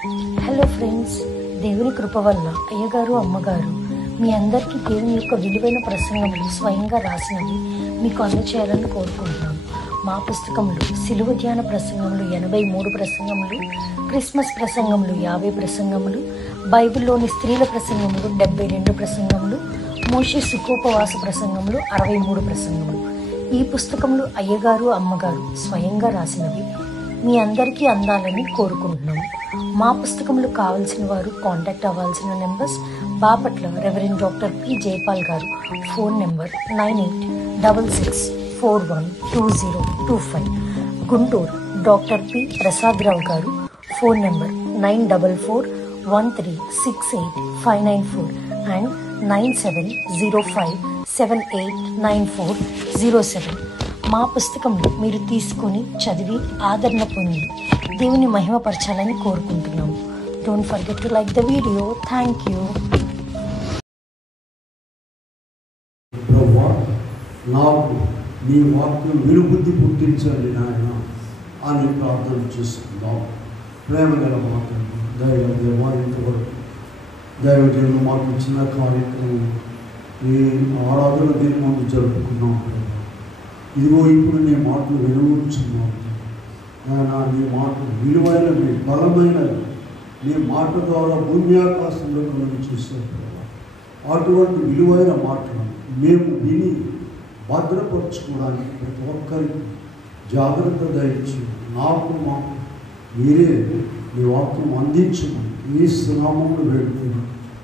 Hello friends, దేవుని కృప వల్ల అయ్యగారు అమ్మగారు మీ అందరికీ దేవుని యొక్క విలువైన ప్రసంగములు స్వయంగా రాసినవి మీకు అందచేయాలని కోరుకుంటున్నాను. మా పుస్తకంలో సిలువ ధ్యాన ప్రసంగములు 83 ప్రసంగములు, క్రిస్మస్ ప్రసంగములు 50 ప్రసంగములు, బైబిల్లోని స్త్రీల ప్రసంగములు 72 ప్రసంగములు, మోషే సుఖోపవాస ప్రసంగములు 63 ప్రసంగములు. ఈ పుస్తకములు అయ్యగారు అమ్మగారు స్వయంగా రాసినవి మీ అందరికీ అందాలని కోరుకుంటున్నాము. మా పుస్తకములు కావాల్సిన వారు కాంటాక్ట్ అవ్వాల్సిన numbers: Bapatla reverend doctor P Jaipal గారు, phone number 9866412025. Guntur doctor P Prasadarao గారు, ఫోన్ నెంబర్ 9413685994 అండ్ 9705789407. మా పుస్తకంలో మీరు తీసుకొని చదివి ఆదరణ పొంది దేవుని మహిమపరచాలని కోరుకుంటున్నాము. Don't forget to like the video. Thank you. నాకు నీ వాక్యం వినుబుద్ధి పుట్టించండి నాయన అని ప్రార్థన చేసుకుందాం. ప్రేమ గల మాత్రం దైవదేవా, ఇంతవరకు దైవదేవులు మాకు ఇచ్చిన కార్యక్రమం ఈ ఆరాధన దీని ముందు జరుపుకున్నాం. ఇదిగో ఇప్పుడు నీ మాటలు వినవచ్చున్నావు నాయన. నీ మాటలు విలువైనవి, బలమైనవి. నీ మాట ద్వారా భూమి ఆకాశంలో మనం చేశారు. అటువంటి విలువైన మాటలు మేము విని భద్రపరచుకోవడానికి ప్రతి ఒక్కరికి జాగ్రత్త దయచి నాకు మాకు మీరే నీ వాక్యం అందించమని ఈ నామమును వేడుకొని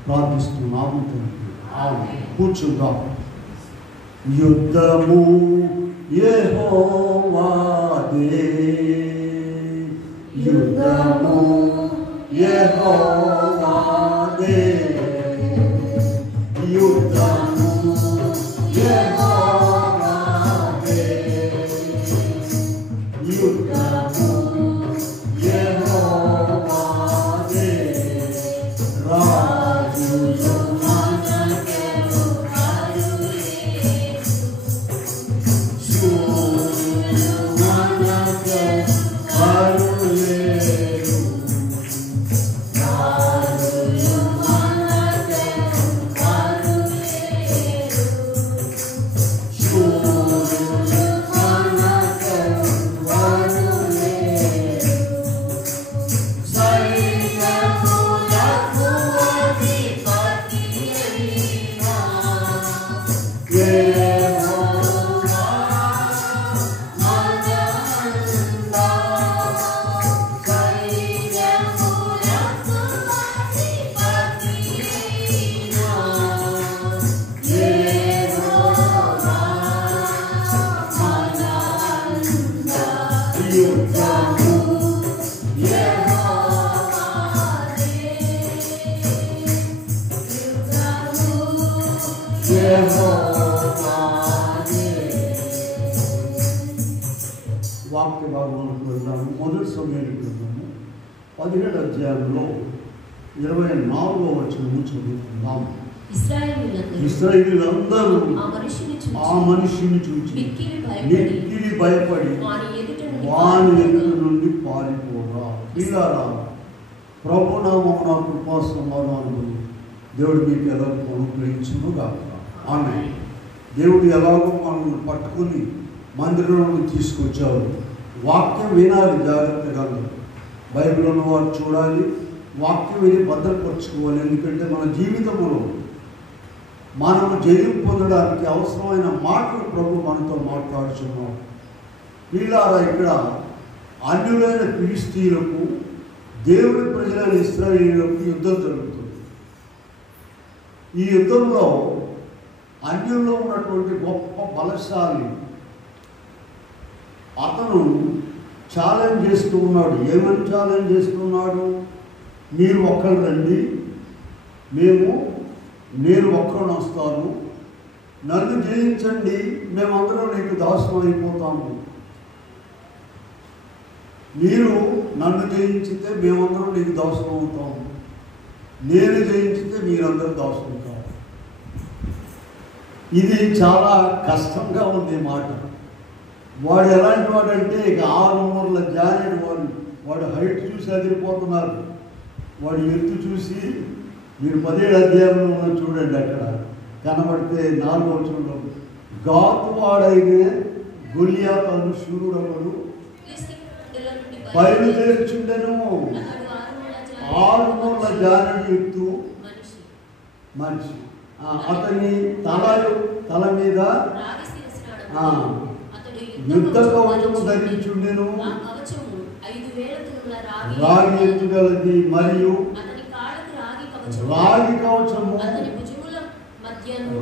ప్రార్థిస్తున్నాము తండ్రి. కూర్చుందాం. యుద్ధము యెహోవాదే, యుద్ధము యెహోవాదే, యుద్ధము యెహోవాదే, యుద్ధము యెహోవాదే. రాజులు వాక్య భాగంలోకి వెళ్దాము. మొదటి సమయానికి వెళ్దాము. 17వ అధ్యాయంలో 24వ వచనము చదువుకుందాము. ఇశ్రాయేలీయులందరూ ఆ మనిషిని చూచి మిక్కిలి భయపడి వాని ఎదుట నుండి పారిపోరా. పిల్లారా, ప్రభునామమున కృపా సమాధానములు దేవుడు మీకు ఎలాగో అనుగ్రహించును గాక. ఆమేన్. దేవుడు ఎలాగో మనల్ని పట్టుకుని మందిరంలో తీసుకొచ్చారు. వాక్యం వినాలి జాగ్రత్తగా. బైబిల్ ఉన్నవారు చూడాలి, వాక్యం విని భద్రపరచుకోవాలి. ఎందుకంటే మన జీవితంలో మనము జయం పొందడానికి అవసరమైన మాటలు ప్రభు మనతో మాట్లాడుచున్నాం. వీళ్ళారా, ఇక్కడ అన్యులైన ఫిలిష్తీయులకు దేవుని ప్రజలైన ఇశ్రాయేలీయులకు యుద్ధం జరుగుతుంది. ఈ యుద్ధంలో అన్యుల్లో ఉన్నటువంటి గొప్ప బలశాలి అతను ఛాలెంజ్ చేస్తూ ఉన్నాడు. ఏమని ఛాలెంజ్ చేస్తున్నాడు? మీరు ఒక్కరు రండి, నేను ఒక్కరు వస్తాను, నన్ను జయించండి, మేమందరం నీకు దాసం అయిపోతాము. మీరు నన్ను జయించితే మేమందరం నీకు దాసం అవుతాము, నేను జయించితే మీరందరూ దాసం అవుతారు. ఇది చాలా కష్టంగా ఉంది మాట. వాడు ఎలాంటి వాడంటే ఇక 6 మూరల జానేడు వాడు హైట్ చూసి అదిరిపోతున్నారు. వాడి ఎత్తు చూసి మీరు 17 అధ్యాయంలో చూడండి, అక్కడ కనబడితే 4వ వచనంలో గాతు వాడైన గొలియాతు అను శూరుడొకడు బయలుదేరుచుండెను. 6 మూరల జానెడు ఎత్తు మనిషి, అతని తల మీద యుద్ధ కవచము ధరించుండెను, రాగి ఎత్తుగలది, మరియు రాగి కవచము,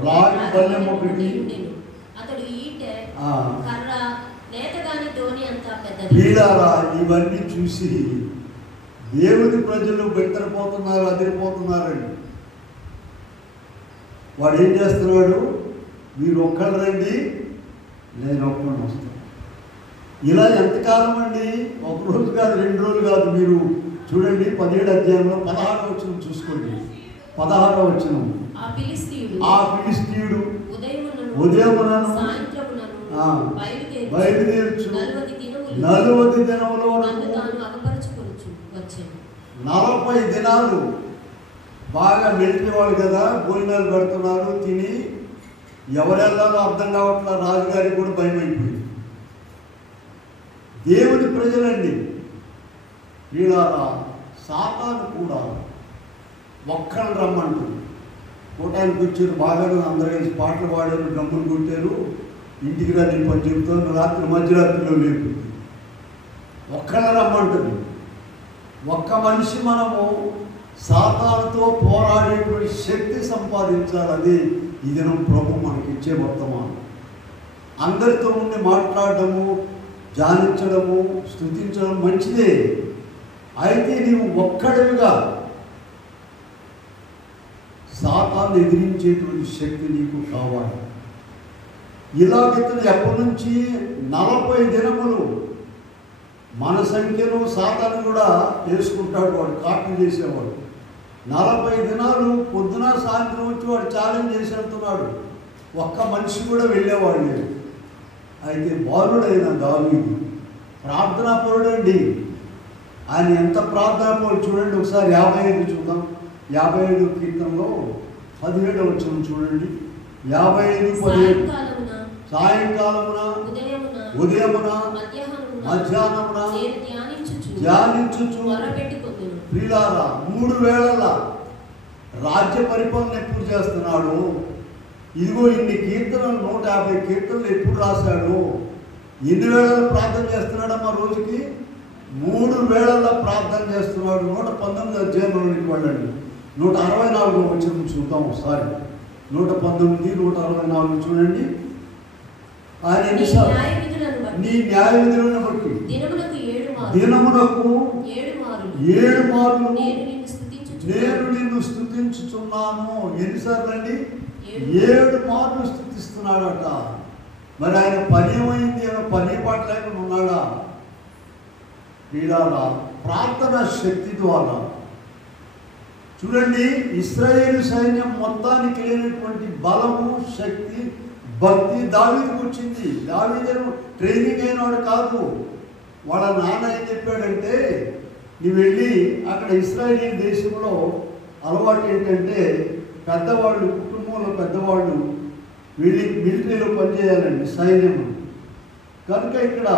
రాగి బల్లెం ఒకటి. వీడారా ఇవన్నీ చూసి దేవుని ప్రజలు బెత్తరపోతున్నారు, అదిరిపోతున్నారండి. వాడు ఏం చేస్తున్నాడు? మీరు ఒక్కళ్ళు రండి, నేను ఒక్కడిని వస్తాను. ఇలా ఎంతకాలం అండి? ఒక రోజు కాదు, 2 రోజులు కాదు. మీరు చూడండి 17 అధ్యాయంలో 16వ వచనం చూసుకోండి. 16వ వచనం, ఆ ఫిలిష్తీయుడు ఉదయమునను బయలుదేరుచు 40 దినముల వరకు 40 దినాలు బాగా మెలిచేవాడు కదా, భోజనాలు పెడుతున్నారు, తిని ఎవరెళ్ళాలో అర్థం కావట్లా. రాజుగారికి కూడా భయం అయిపోయింది. దేవుని ప్రజలండి వీళ్ళారా, సాతాను కూడా ఒక్కళ్ళు రమ్మంటుంది. కూటానికి వచ్చారు, బాగా అందరూ కలిసి పాటలు పాడారు, డ్రమ్ములు కొట్టారు. ఇంటికి రా నేను పని చెబుతాను, రాత్రి మధ్యరాత్రిలో లేపు. ఒక్కళ్ళ రమ్మంటుంది. ఒక్క మనిషి మనము సాతానుతో పోరాడేటువంటి శక్తి సంపాదించాలని ఈ దినం ప్రభు మనకి ఇచ్చే వర్తమానం. అందరితో ఉండి మాట్లాడటము, ధ్యానించడము, స్తుతించడం మంచిదే. అయితే నీవు ఒక్కడివిగా సాతాన్ని ఎదిరించేటువంటి శక్తి నీకు కావాలి. ఇలాగైతే ఎప్పటి నుంచి 40 దినములు మన సంఖ్యను సాతాను కూడా వేసుకుంటాడు. వాడు కాపీ చేసేవాడు. 40 దినాలు పొద్దున సాయంత్రం వచ్చి వాడు ఛాలెంజ్ చేసి వెళ్తున్నాడు. ఒక్క మనిషి కూడా వెళ్ళేవాడు లేదు. అయితే బాలుడైన దావీదు ప్రార్థనాపరుడండి. ఆయన ఎంత ప్రార్థనాపరుడు చూడండి. ఒకసారి 55 చూద్దాం. 57 కీర్తనలో 17వ వచనం చూడండి. 55:17 సాయంకాలమున ఉదయమున మధ్యాహ్నమున ధ్యానించుచు ప్రియులారా 3 వేళల రాజ్య పరిపాలన ఎప్పుడు చేస్తున్నాడు? ఇదిగో ఇన్ని కీర్తనలు 150 కీర్తనలు ఎప్పుడు రాశాడు? ఎన్ని వేళలు ప్రార్థన చేస్తున్నాడమ్మా రోజుకి? 3 వేళల్లో ప్రార్థన చేస్తున్నాడు. 119 అధ్యాయంలోనికి వెళ్ళండి. 164వ వచనం చూద్దాం ఒకసారి. 119, 164 చూడండి. ఆయన నీ న్యాయ విధులను బట్టి దినమునకు 7 మార్లు నేను నిన్ను స్తుతించుచున్నాను. ఎన్నిసార్లు అండి? 7 మార్లు స్తుతిస్తున్నాడట. మరి ఆయన పని ఏమైంది? పని పాట లేకుండా ఉన్నాడా? వీళ్ళ ప్రార్థన శక్తి ద్వారా చూడండి, ఇశ్రాయేలు సైన్యం మొత్తానికి లేనటువంటి బలము, శక్తి, భక్తి దావీదుకు వచ్చింది. దావీదు ట్రైనింగ్ అయినవాడు కాదు. వాళ్ళ నాన్న ఏం చెప్పాడంటే, నువ్వు వెళ్ళి అక్కడ ఇశ్రాయేల్ దేశంలో అలవాటు ఏంటంటే పెద్దవాళ్ళు, కుటుంబంలో పెద్దవాళ్ళు వెళ్ళి మిలిటరీలో పనిచేయాలండి, సైన్యం. కనుక ఇక్కడ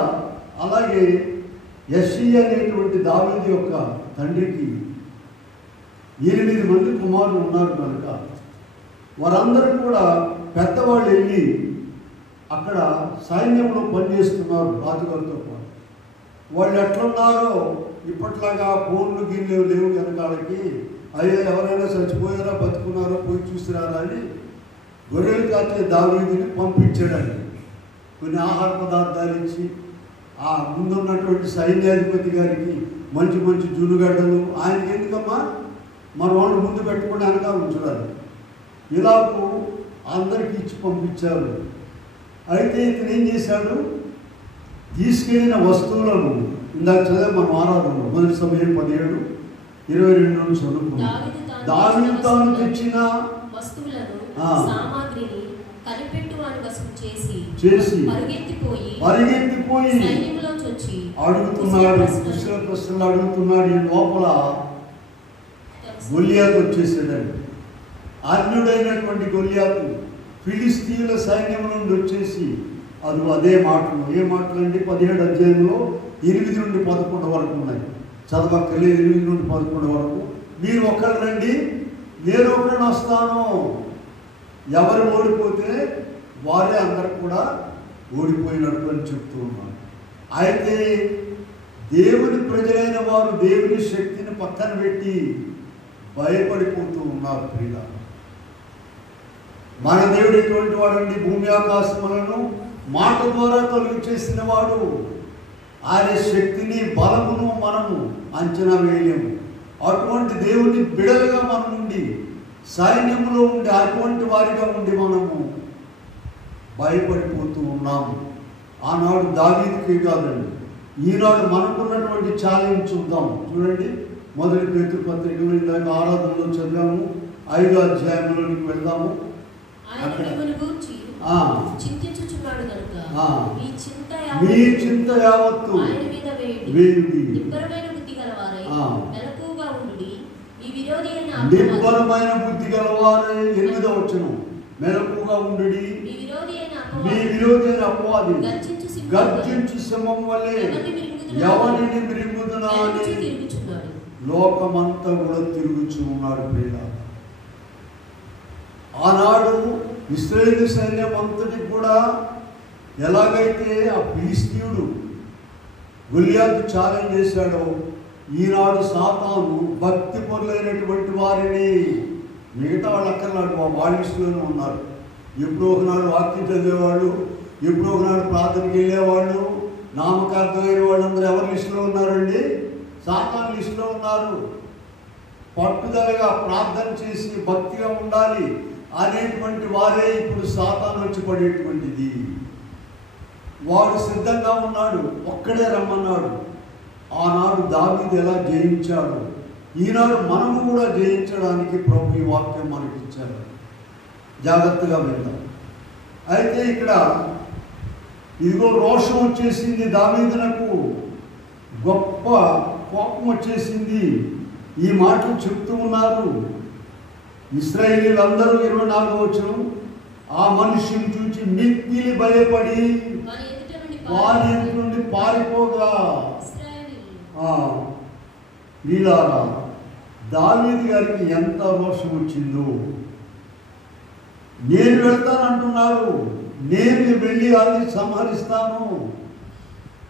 అలాగే యెష్షయి అనేటువంటి దావీదు యొక్క తండ్రికి 8 మంది కుమారులు ఉన్నారు. కనుక వారందరూ కూడా పెద్దవాళ్ళు వెళ్ళి అక్కడ సైన్యంలో పనిచేస్తున్నారు రాజుగారితో పాటు. వాళ్ళు ఎట్లున్నారో ఇప్పట్లాగా ఫోన్లు గిన్నెలు లేవు కనుక వాళ్ళకి, అయ్యో ఎవరైనా చచ్చిపోయారా బతుకున్నారో పోయి చూసిరారా అని గొర్రెలు కాచే దావీదుని పంపించాడండి. కొన్ని ఆహార పదార్థాలు ఇచ్చి ఆ ముందున్నటువంటి సైన్యాధిపతి గారికి మంచి మంచి జునుగడ్డలు, ఆయనకి ఎందుకమ్మా మన వాళ్ళు ముందు పెట్టుకుని వెనక ఉంచుతారు. ఇలాగూ అందరికీ ఇచ్చి పంపించారు. అయితే ఇతను ఏం చేశాడు? తీసుకెళ్ళిన వస్తువులను ఇందాక చదివే మన ఆరాధనలో 1 సమూయేలు 17:22 నుండి చదువుకున్నాం. దావీదు తాను తెచ్చిన చేసి పరిగెత్తిపోయి అడుగుతున్నాడు. ప్రశ్నలు అడుగుతున్నాడు. ఈ లోపల గొల్లియాతు వచ్చేసాడండి. అన్యుడైనటువంటి గొల్లియాతు ఫిలిస్తీన్ల సైన్యం నుండి వచ్చేసి అదే మాటలు. ఏ మాటలు అండి? 17 అధ్యాయంలో 8 నుండి 11 వరకు ఉన్నాయి. చదవక్కర్లేదు. 8 నుండి 11 వరకు. మీరు ఒకళ్ళు రండి, నేను ఒకరిని వస్తాను. ఎవరు ఓడిపోతే వారే అందరు కూడా ఓడిపోయినట్టు అని చెప్తూ ఉన్నాను. అయితే దేవుని ప్రజలైన వారు దేవుని శక్తిని పక్కన పెట్టి భయపడిపోతూ ఉన్నారు. ప్రియుల, మన దేవుడు ఎటువంటి వాడండి? భూమి ఆకాశములను మాట ద్వారా కలుగు చేసిన వాడు. ఆయన శక్తిని బలమును మనము అంచనా వేయలేము. అటువంటి దేవుని బిడలుగా మనం ఉండి, సైన్యంలో ఉండి, అటువంటి వారిగా ఉండి మనము భయపడిపోతూ ఉన్నాము. ఆనాడు దావీదుకే కాదండి, ఈనాడు మనకున్నటువంటి ఛాలెంజ్ చూద్దాం. చూడండి, మొదటి పేతురు పత్రికలో ఇందాక ఆరాధనలో చదివాము. 5వ అధ్యాయంలోనికి వెళ్దాము. మీ చింత యావత్తు వేయుడి, నిబ్బరమైన బుద్ధి గలవారై మెలకువగా ఉండుడి. మీ విరోధి అయిన అపవాది గర్జించు సింహం వలె ఎవరిని మృంగుదునా అని లోకమంతా కూడా తిరుగుచూ ఉన్నాడు. ప్రియుల, ఆనాడు ఇశ్రాయేలు సైన్యం అంతటికి కూడా ఎలాగైతే ఆ ఫిలిస్తీయుడు గొల్లియాతు ఛాలెంజ్ చేశాడో, ఈనాడు సాతాను భక్తి పరులైనటువంటి వారిని, మిగతా వాళ్ళు అక్కర్లాడు, వాళ్ళ లిస్టులోనే ఉన్నారు. ఎప్పుడో ఒకనాడు వాక్యం చదివేవాళ్ళు, ఎప్పుడో ఒకనాడు ప్రార్థనకి వెళ్ళేవాళ్ళు, నామకార్థమైన వాళ్ళందరూ ఎవరి లిస్టులో ఉన్నారండి? సాతాను లిస్టులో ఉన్నారు. పట్టుదలగా ప్రార్థన చేసి భక్తిగా ఉండాలి అనేటువంటి వారే ఇప్పుడు సాతాను వచ్చి పడేటువంటిది. వాడు సిద్ధంగా ఉన్నాడు, ఒక్కడే రమ్మన్నాడు. ఆనాడు దావీదు ఎలా జయించాడు, ఈనాడు మనము కూడా జయించడానికి ప్రభు ఈ వాక్యం మనకి ఇచ్చారు. జాగ్రత్తగా వెళ్దాం. అయితే ఇక్కడ ఇదిగో రోషం వచ్చేసింది దావీదునకు, గొప్ప కోపం వచ్చేసింది. ఈ మాటలు చెప్తూ ఉన్నారు ఇశ్రాయేలీలందరూ. 24వ వచనం, ఆ మనిషిని చూచి మిక్కిలి భయపడి వారి నుండి పారిపోగా. వీళ్ళారా, దావీదు గారికి ఎంత రోషం వచ్చిందో. నేను వెళ్తానంటున్నాడు, నేను వెళ్ళి అది సంహరిస్తాను.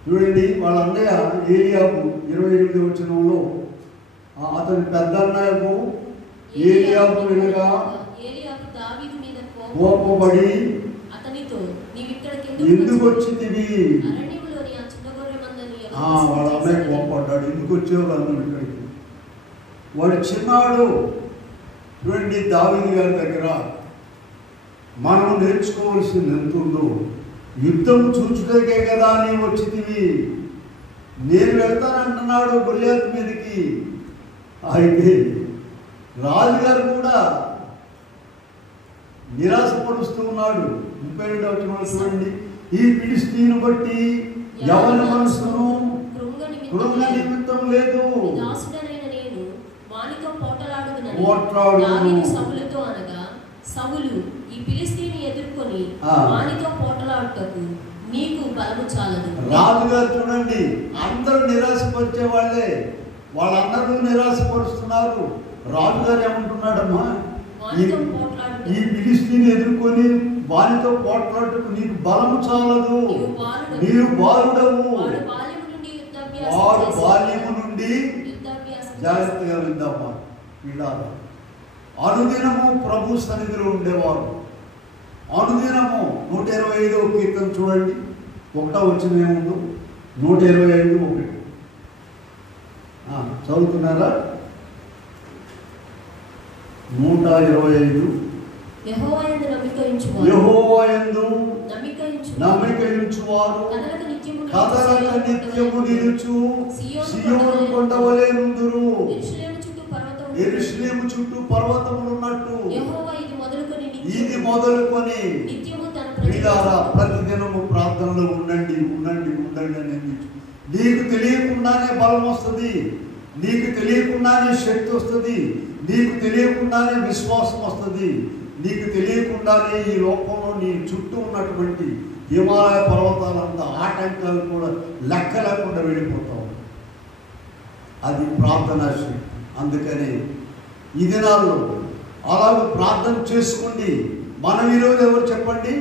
చూడండి, వాళ్ళ అన్నయ్య ఏలియాబు 28వ వచనంలో అతని పెద్ద అన్నయ్యకు ఏలియాబు వినగా కోపపడి ఎందుకు వచ్చింది? వాళ్ళ అన్నయ్య కోపడ్డాడు, ఎందుకు వచ్చేవాళ్ళు అందరూ ఇక్కడికి? వాడు చిన్నాడు. చూడండి, దావీదు గారి దగ్గర మనం నేర్చుకోవాల్సింది ఎంత ఉందో. యుద్ధం చూచుటకే కదా అని వచ్చింది. నేను వెళ్తానంటున్నాడు గొల్లియాతు మీదకి. అయితే రాజుగారు కూడా నిరాశపరుస్తూ ఉన్నాడు. 32వ వచనం చూడండి, ఈ ఫిలిస్తీయుని బట్టి ఎవరి మనసును కృంగ నిమిత్తం లేదు. సౌలు ఈ ఫిలిస్తీయుని ఎదుర్కొని వానితో పోటలాడుటకు నీకు బలము చాలదు. రాజుగారు చూడండి, అందరూ నిరాశపరిచే వాళ్ళే, వాళ్ళందరూ నిరాశపరుస్తున్నారు. రాజుగారు ఏమంటున్నాడమ్మా, ఈ ఫిలిస్తీయుని ఎదుర్కొని వానితో పోట్లాడుటకు నీకు బలము చాలదు, నీవు బాలుడవు. వాడు బాల్యము నుండి, జాగ్రత్తగా విందామా వీళ్ళారా, అనుదినము ప్రభు సన్నిధిలో ఉండేవారు. అనుదినము 125వ కీర్తన చూడండి, 1వ వచనం ఏముందో, 125:1 చదువుతున్నారా? 125. యెహోవాయందు నమ్మికయించువారు కదలక నిత్యము నిలుచు సీయోను కొండవలె నుందురు. యెరూషలేము చుట్టూ పర్వతములు ఉన్నట్టు ఇది మొదలుకొని వీళ్ళారా ప్రతిదినము ప్రార్థనలో ఉండండి ఉండండి ఉండండి అని. నీకు తెలియకుండానే బలం వస్తుంది. నీకు తెలియకుండానే శక్తి వస్తుంది, నీకు తెలియకుండానే విశ్వాసం వస్తుంది, నీకు తెలియకుండానే ఈ లోకంలో నీ చుట్టూ ఉన్నటువంటి హిమాలయ పర్వతాలంతా ఆటంకాలు కూడా లెక్క లేకుండా వెళ్ళిపోతావు. అది ప్రార్థనా శక్తి. అందుకని ఈ దినాల్లో అలాగ ప్రార్థన చేసుకోండి. మనం ఈరోజు ఎవరు చెప్పండి?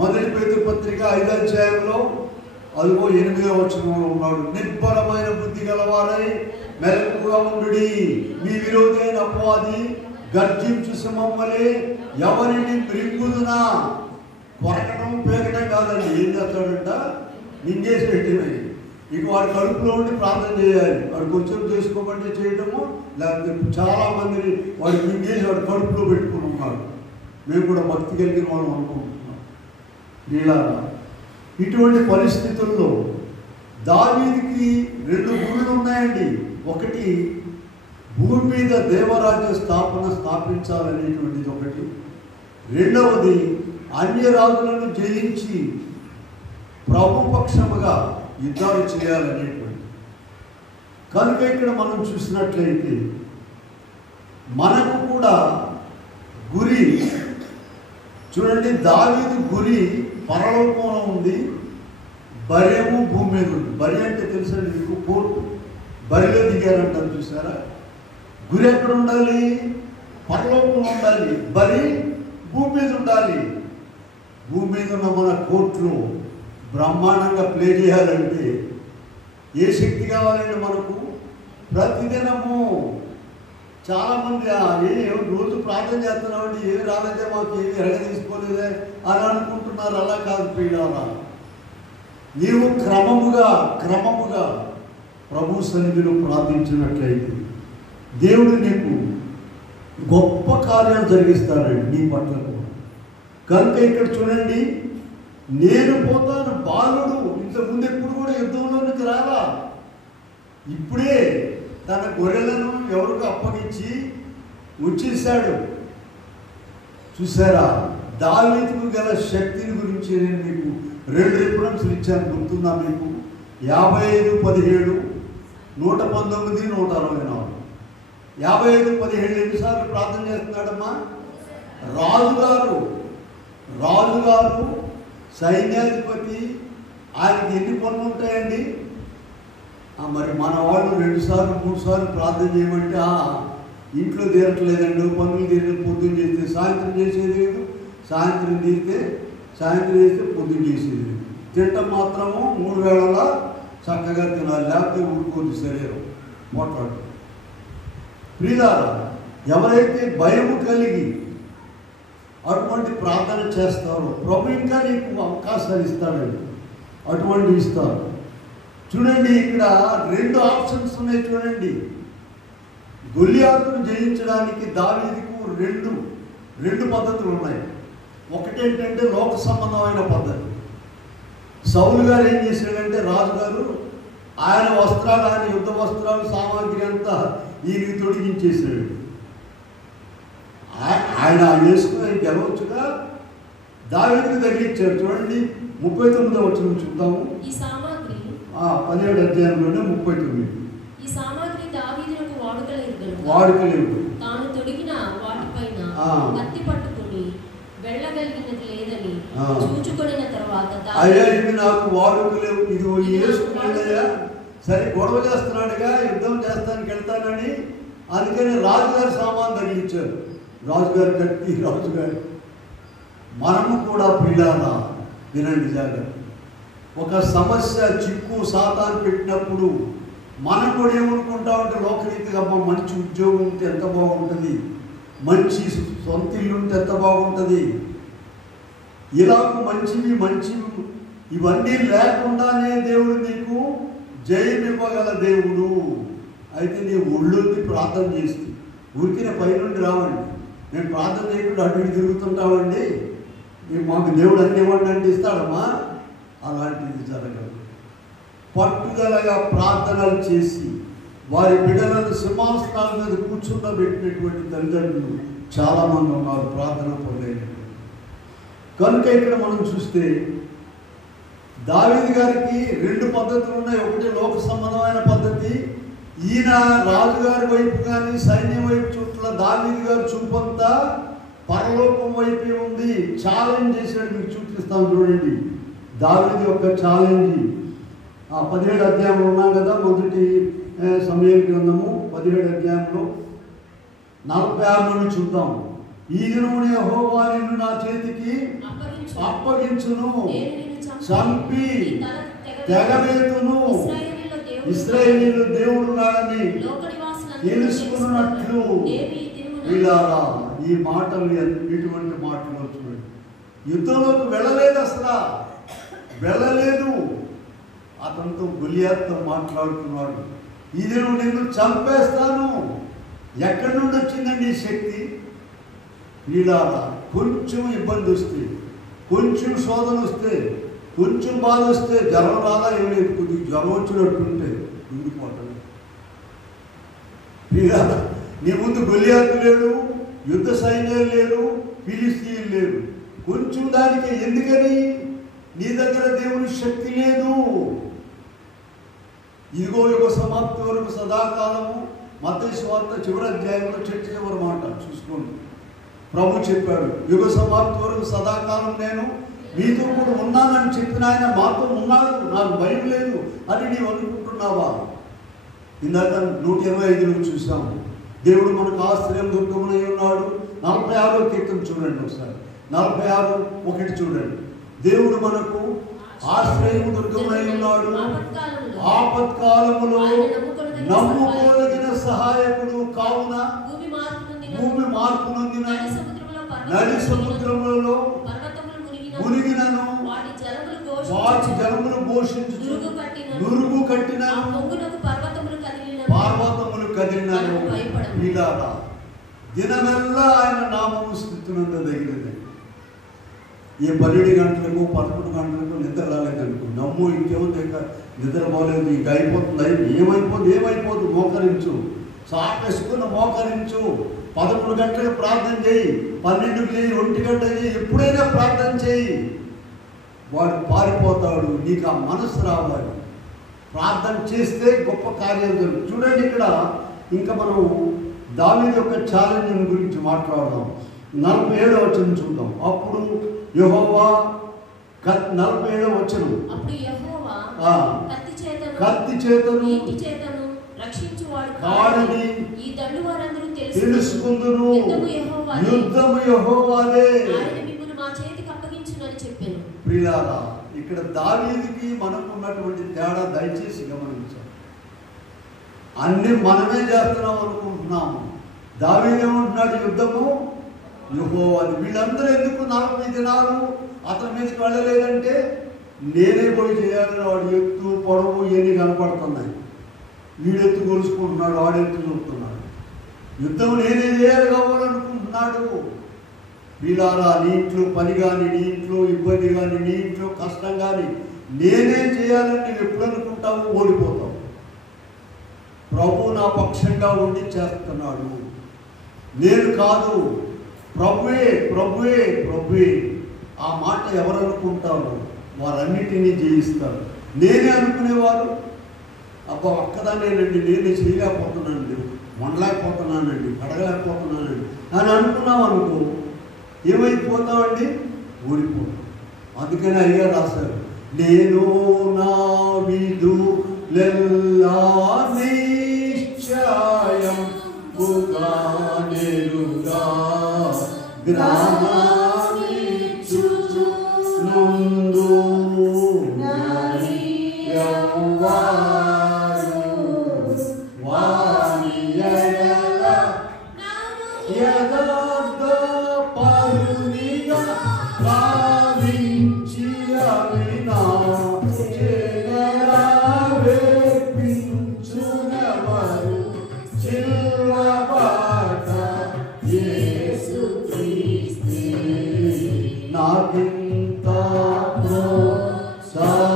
మొదటి పేతురు పత్రిక 5వ అధ్యాయంలో అదిగో 8వ వచనంలో ఉన్నాడు, నిర్బలమైన బుద్ధి గలవారై మెలకుగా ఉండుడి, మీ విరోధి అయిన అపవాది గర్జించు సింహం వలె ఎవరిని మృంగుదునా. కొరకడం పేకటం కాదండి, ఏం చేస్తాడంట? మింగేసి పెట్టినవి. ఇక వాడి కడుపులో ఉండి ప్రార్థన చేయాలి. వాడు కొంచెం చేసుకోమంటే చేయటము, లేకపోతే చాలామందిని వాడు మింగేసి వాడు కడుపులో పెట్టుకుని ఉన్నాడు. మేము కూడా భక్తి కలిగిన వాళ్ళం అనుకుంటున్నాం. ఇలా ఇటువంటి పరిస్థితుల్లో దావీదుకి 2 గుళ్ళు ఉన్నాయండి. ఒకటి భూమి మీద దేవరాజ్య స్థాపించాలనేటువంటిది ఒకటి, రెండవది అన్యరాజులను జయించి ప్రభుపక్షముగా యుద్ధాలు చేయాలనేటువంటి. కనుక ఇక్కడ మనం చూసినట్లయితే మనకు కూడా గురి చూడండి. దావీదు గురి పరలోకంలో ఉంది, బరేము భూమి మీద ఉంది. బరి అంటే తెలుసండి మీకు, కోర్టు. బరిలో దిగారంటారు చూసారా. గురి ఎక్కడ ఉండాలి? పరలోకంలో ఉండాలి. బరి భూమి మీద ఉండాలి. భూమి మీద ఉన్న మన కోర్టులో బ్రహ్మాండంగా ప్లే చేయాలంటే ఏ శక్తి కావాలండి మనకు? ప్రతిదినము చాలామంది రోజు ప్రార్థన చేస్తున్నామండి, ఏమి రాలేదే, మాకు ఏమి ఎరగ తీసుకోలేదే అని అనుకుంటున్నారు. అలా కాదు ప్రియులారా, నీవు క్రమముగా ప్రభు సన్నిధిలో ప్రార్థించినట్లయితే దేవుడు నీకు గొప్ప కార్యాలు జరిగిస్తాడండి నీ పట్ల. కనుక ఇక్కడ చూడండి, నేను పోతాను. బాలుడు ఇంతకుముందు ఎప్పుడు కూడా యుద్ధంలోనికి రాలా, ఇప్పుడే తన గొర్రెలను ఎవరికి అప్పగించి వచ్చేసాడు. చూసారా, దావీదుకు గల శక్తిని గురించి నేను మీకు 2 రిఫరెన్స్లు ఇచ్చాను, గుర్తుందా మీకు? 55:17, 119, 164. 55:17 ఎన్నిసార్లు ప్రార్థన చేస్తున్నాడమ్మా? రాజుగారు సైన్యాధిపతి, ఆయనకి ఎన్ని పనులు ఉంటాయండి? మరి మన వాళ్ళు 2 సార్లు 3 సార్లు ప్రార్థన చేయమంటే ఇంట్లో తీరట్లేదండి, పనులు తీరితే పొద్దున్న చేస్తే సాయంత్రం చేసేది లేదు, సాయంత్రం చేస్తే పొద్దున్న చేసేది లేదు. తింటం మాత్రము 3 వేళలా చక్కగా తినాలి, లేకపోతే ఊరుకోదు శరీరం మొట్లాడు. ప్రియులారా, ఎవరైతే భయము కలిగి అటువంటి ప్రార్థన చేస్తారో ప్రభు ఇంకా నీకు అవకాశాలు ఇస్తాడండి, అటువంటి ఇస్తారు. చూడండి, ఇక్కడ 2 ఆప్షన్స్ ఉన్నాయి. చూడండి, గొలియాతును జయించడానికి దావీదుకు రెండు పద్ధతులు ఉన్నాయి. ఒకటేంటంటే లోక సంబంధమైన పద్ధతి. సౌలు గారు ఏం చేశాడంటే, రాజుగారు ఆయన వస్త్రాలు, ఆయన యుద్ధ వస్త్రాలు, సామాగ్రి అంతా ఈయనకి తొడిగించేసాడు. ఆయన వేసుకుని గెలవచ్చుగా, దావీదుకు తగిలిచ్చాడు. చూడండి 39వ వచనం చూద్దాము. 17వ అధ్యాయంలోనే 39. ఈ సామాగ్రి దావీదునకు వాడుకలేదు, తాను తొడిగిన వాటిపైన కత్తి పట్టుకుని వెళ్ళగలిగినది లేదని చూచుకొనిన తర్వాత, అయ్యా ఇవి నాకు వాడుకలేవు, ఇది వేసుకున్నాడయ్యా, సరే గొడవ చేస్తున్నాడుగా, యుద్ధం చేస్తానికి వెళ్తానని, అందుకని రాజుగారి సామాన్ తగిలించారు. రాజుగారి కత్తి, రాజుగారి. మనము కూడా పిల్లారా వినండి జాగ్రత్త. ఒక సమస్య చిక్కు సాతాను పెట్టినప్పుడు మనం కూడా ఏమనుకుంటామంటే, లోకరీతిగా మంచి ఉద్యోగం ఉంటే ఎంత బాగుంటుంది, మంచి సొంత ఇల్లు ఉంటే ఎంత బాగుంటుంది, ఇలాగ మంచివి ఇవన్నీ లేకుండానే దేవుడు నీకు జయమివ్వగల దేవుడు. అయితే నీ ఒళ్ళొంది ప్రార్థన చేస్తే ఊరికిన పైనుండి రావండి. మేము ప్రార్థన చేయకుండా అటు ఇటు తిరుగుతుంటామండి, మాకు దేవుడు అన్ని ఇవ్వండి ఇస్తాడమ్మా. అలాంటిది జరగదు. పట్టుదలగా ప్రార్థనలు చేసి వారి బిడ్డలను సింహాసనాల మీద కూర్చుండబెట్టినటువంటి తల్లిదండ్రులు చాలామంది ఉన్నారు, ప్రార్థన పొందేది. కనుక ఇక్కడ మనం చూస్తే దావీదు గారికి 2 పద్ధతులు ఉన్నాయి. ఒకటి లోక సంబంధమైన పద్ధతి, ఈయన రాజుగారి వైపు కానీ సైన్యం వైపు చుట్టూ దావీదు గారు చూపంతా పరలోకం వైపే ఉంది. ఛాలెంజ్ చేశాడు. మీకు చూపిస్తాం చూడండి దావీదు యొక్క ఛాలెంజ్. 17 అధ్యాయంలో ఉన్నాం కదా, మొదటి సమూయేలు గ్రంథము 17 అధ్యాయంలో 46 నుండి చూద్దాం. ఈ దినమున యెహోవా నిన్ను నా చేతికి అప్పగించును, చంపి తెగవేతును, ఇశ్రాయేలీయుల దేవుడు నాడని తెలుసుకున్నట్లు. వీళ్ళారా ఈ మాటలు ఎటువంటి మాటలు చూడండి. యుద్ధంలోకి వెళ్ళలేదు, అసలు వెళ్ళలేదు. అతనితో గొలియాతుతో మాట్లాడుతున్నాడు. ఇది నేను చంపేస్తాను. ఎక్కడి నుండి వచ్చిందండి ఈ శక్తి? వీళ్ళారా కొంచెం ఇబ్బంది వస్తే, కొంచెం శోధన వస్తే, కొంచెం బాధ వస్తే, జ్వరం రాదా ఏమి లేదు, కొద్దిగా జ్వరం వచ్చినట్టుంటే ఉండిపోతాడు. వీళ్ళారా నీ ముందు గొలియాతు లేడు, యుద్ధ సైన్యాలు లేరు, ఫిలిస్తీయులు లేరు. కొంచెం దానికి ఎందుకని? నీ దగ్గర దేవుని శక్తి లేదు. ఇదిగో యుగ సమాప్తి వరకు సదాకాలము. మత్తయి సువార్త చివరి అధ్యాయంలో చివరి మాట చూసుకోండి. ప్రభు చెప్పాడు, యుగ సమాప్తి వరకు సదాకాలం నేను మీతో కూడా ఉన్నానని చెప్పిన ఆయన మాతో ఉన్నాడు, నాకు భయం లేదు అని నీవు అనుకుంటున్నావా? ఇందాక 125లో చూసాము. దేవుడు మనకు ఆశ్రయం దుర్గమునై ఉన్నాడు. 46వ కీర్తన చూడండి ఒకసారి. 46:1 చూడండి. దేవుడు మనకు ఆశ్రయం దుర్గమునై ఉన్నాడు, ఆపత్కాలములో నమ్ముకోదగిన సహాయకుడు కావున. భూమి మార్పు నొందిన నడి సముద్రములలో మునిగినను, వాటి జలములు ఘోషించు, నురుగు కట్టిన పర్వతములు కదిలినను. వీళ్ళారా దినమెల్లా ఆయన నామము స్థుతినందదగినది. ఏ 12 గంటలకు 11 గంటలకు నిద్ర రాలేదనుకో, నమ్ము ఇంకేమో నిద్రపోలేదు, ఇంక అయిపోతుంది, ఏమైపోదు మోకరించు, సాకేసుకున్న మోకరించు. 11 గంటలకు ప్రార్థన చేయి, 12కి చేయి, 1 గంట చేయి, ఎప్పుడైనా ప్రార్థన చేయి. వాడు పారిపోతాడు. నీకు ఆ మనసు రావాలి. ప్రార్థన చేస్తే గొప్ప కార్యాలు జరుగుతాయి. చూడండి ఇక్కడ ఇంకా మనం దావీదు యొక్క ఛాలెంజ్ గురించి మాట్లాడదాం. 47వ వచనం చూద్దాం. అప్పుడు యెహోవా 47వ వచనం, కత్తి చేతను కాడని తెలుసుకుందును, యుద్ధము యెహోవాదే. ప్రియులారా ఇక్కడ దావీదుకి మనకు ఉన్నటువంటి తేడా దయచేసి గమనించాలి. అన్ని మనమే చేస్తున్నాం అనుకుంటున్నాము. దావీదు ఏమంటున్నాడు? యుద్ధము యెహోవాది. వీళ్ళందరూ ఎందుకు 40 దినాలు అతని మీదకి వెళ్ళలేదంటే, నేనే పోయి చేయాలని వాడు ఎత్తు పొడవు ఏమి కనపడుతున్నాయి. వీడెత్తు కొలుసుకుంటున్నాడు, వాడెత్తు చూపుతున్నాడు. యుద్ధం నేనే చేయాలి కావాలనుకుంటున్నాడు. వీళ్ళారా నీ ఇంట్లో పని కానీ, నీ ఇంట్లో ఇబ్బంది కానీ, నీ ఇంట్లో కష్టం కానీ నేనే చేయాలని నువ్వు ఎప్పుడు అనుకుంటావు? ఓడిపోతావు. ప్రభు నా పక్షంగా ఉండి చేస్తున్నాడు. నేను కాదు, ప్రభువే ప్రభువే ప్రభువే. ఆ మాట ఎవరు అనుకుంటారు? వారన్నిటినీ జయిస్తారు. నేనే అనుకునేవారు, అబ్బా ఒక్కదానేనండి, నేనే చేయలేకపోతున్నానండి, వండలేకపోతున్నానండి, కడగలేకపోతున్నానండి అని అనుకున్నాం అనుకో, ఏమైపోతామండి? ఓడిపోతాం. అందుకని అయ్యా రాశారు, నేను నా విధులెల్లా నిశ్చయం పుగానెరుగా గ్రామమిచ్చు నుందు యెహోవాను వాని యెడల యథార్థ పరునిగా భావించి అవినా చేపించునవరు చిల్వబాట యేసు క్రీస్తే. నాకింత ప్రోత్సాహనాందము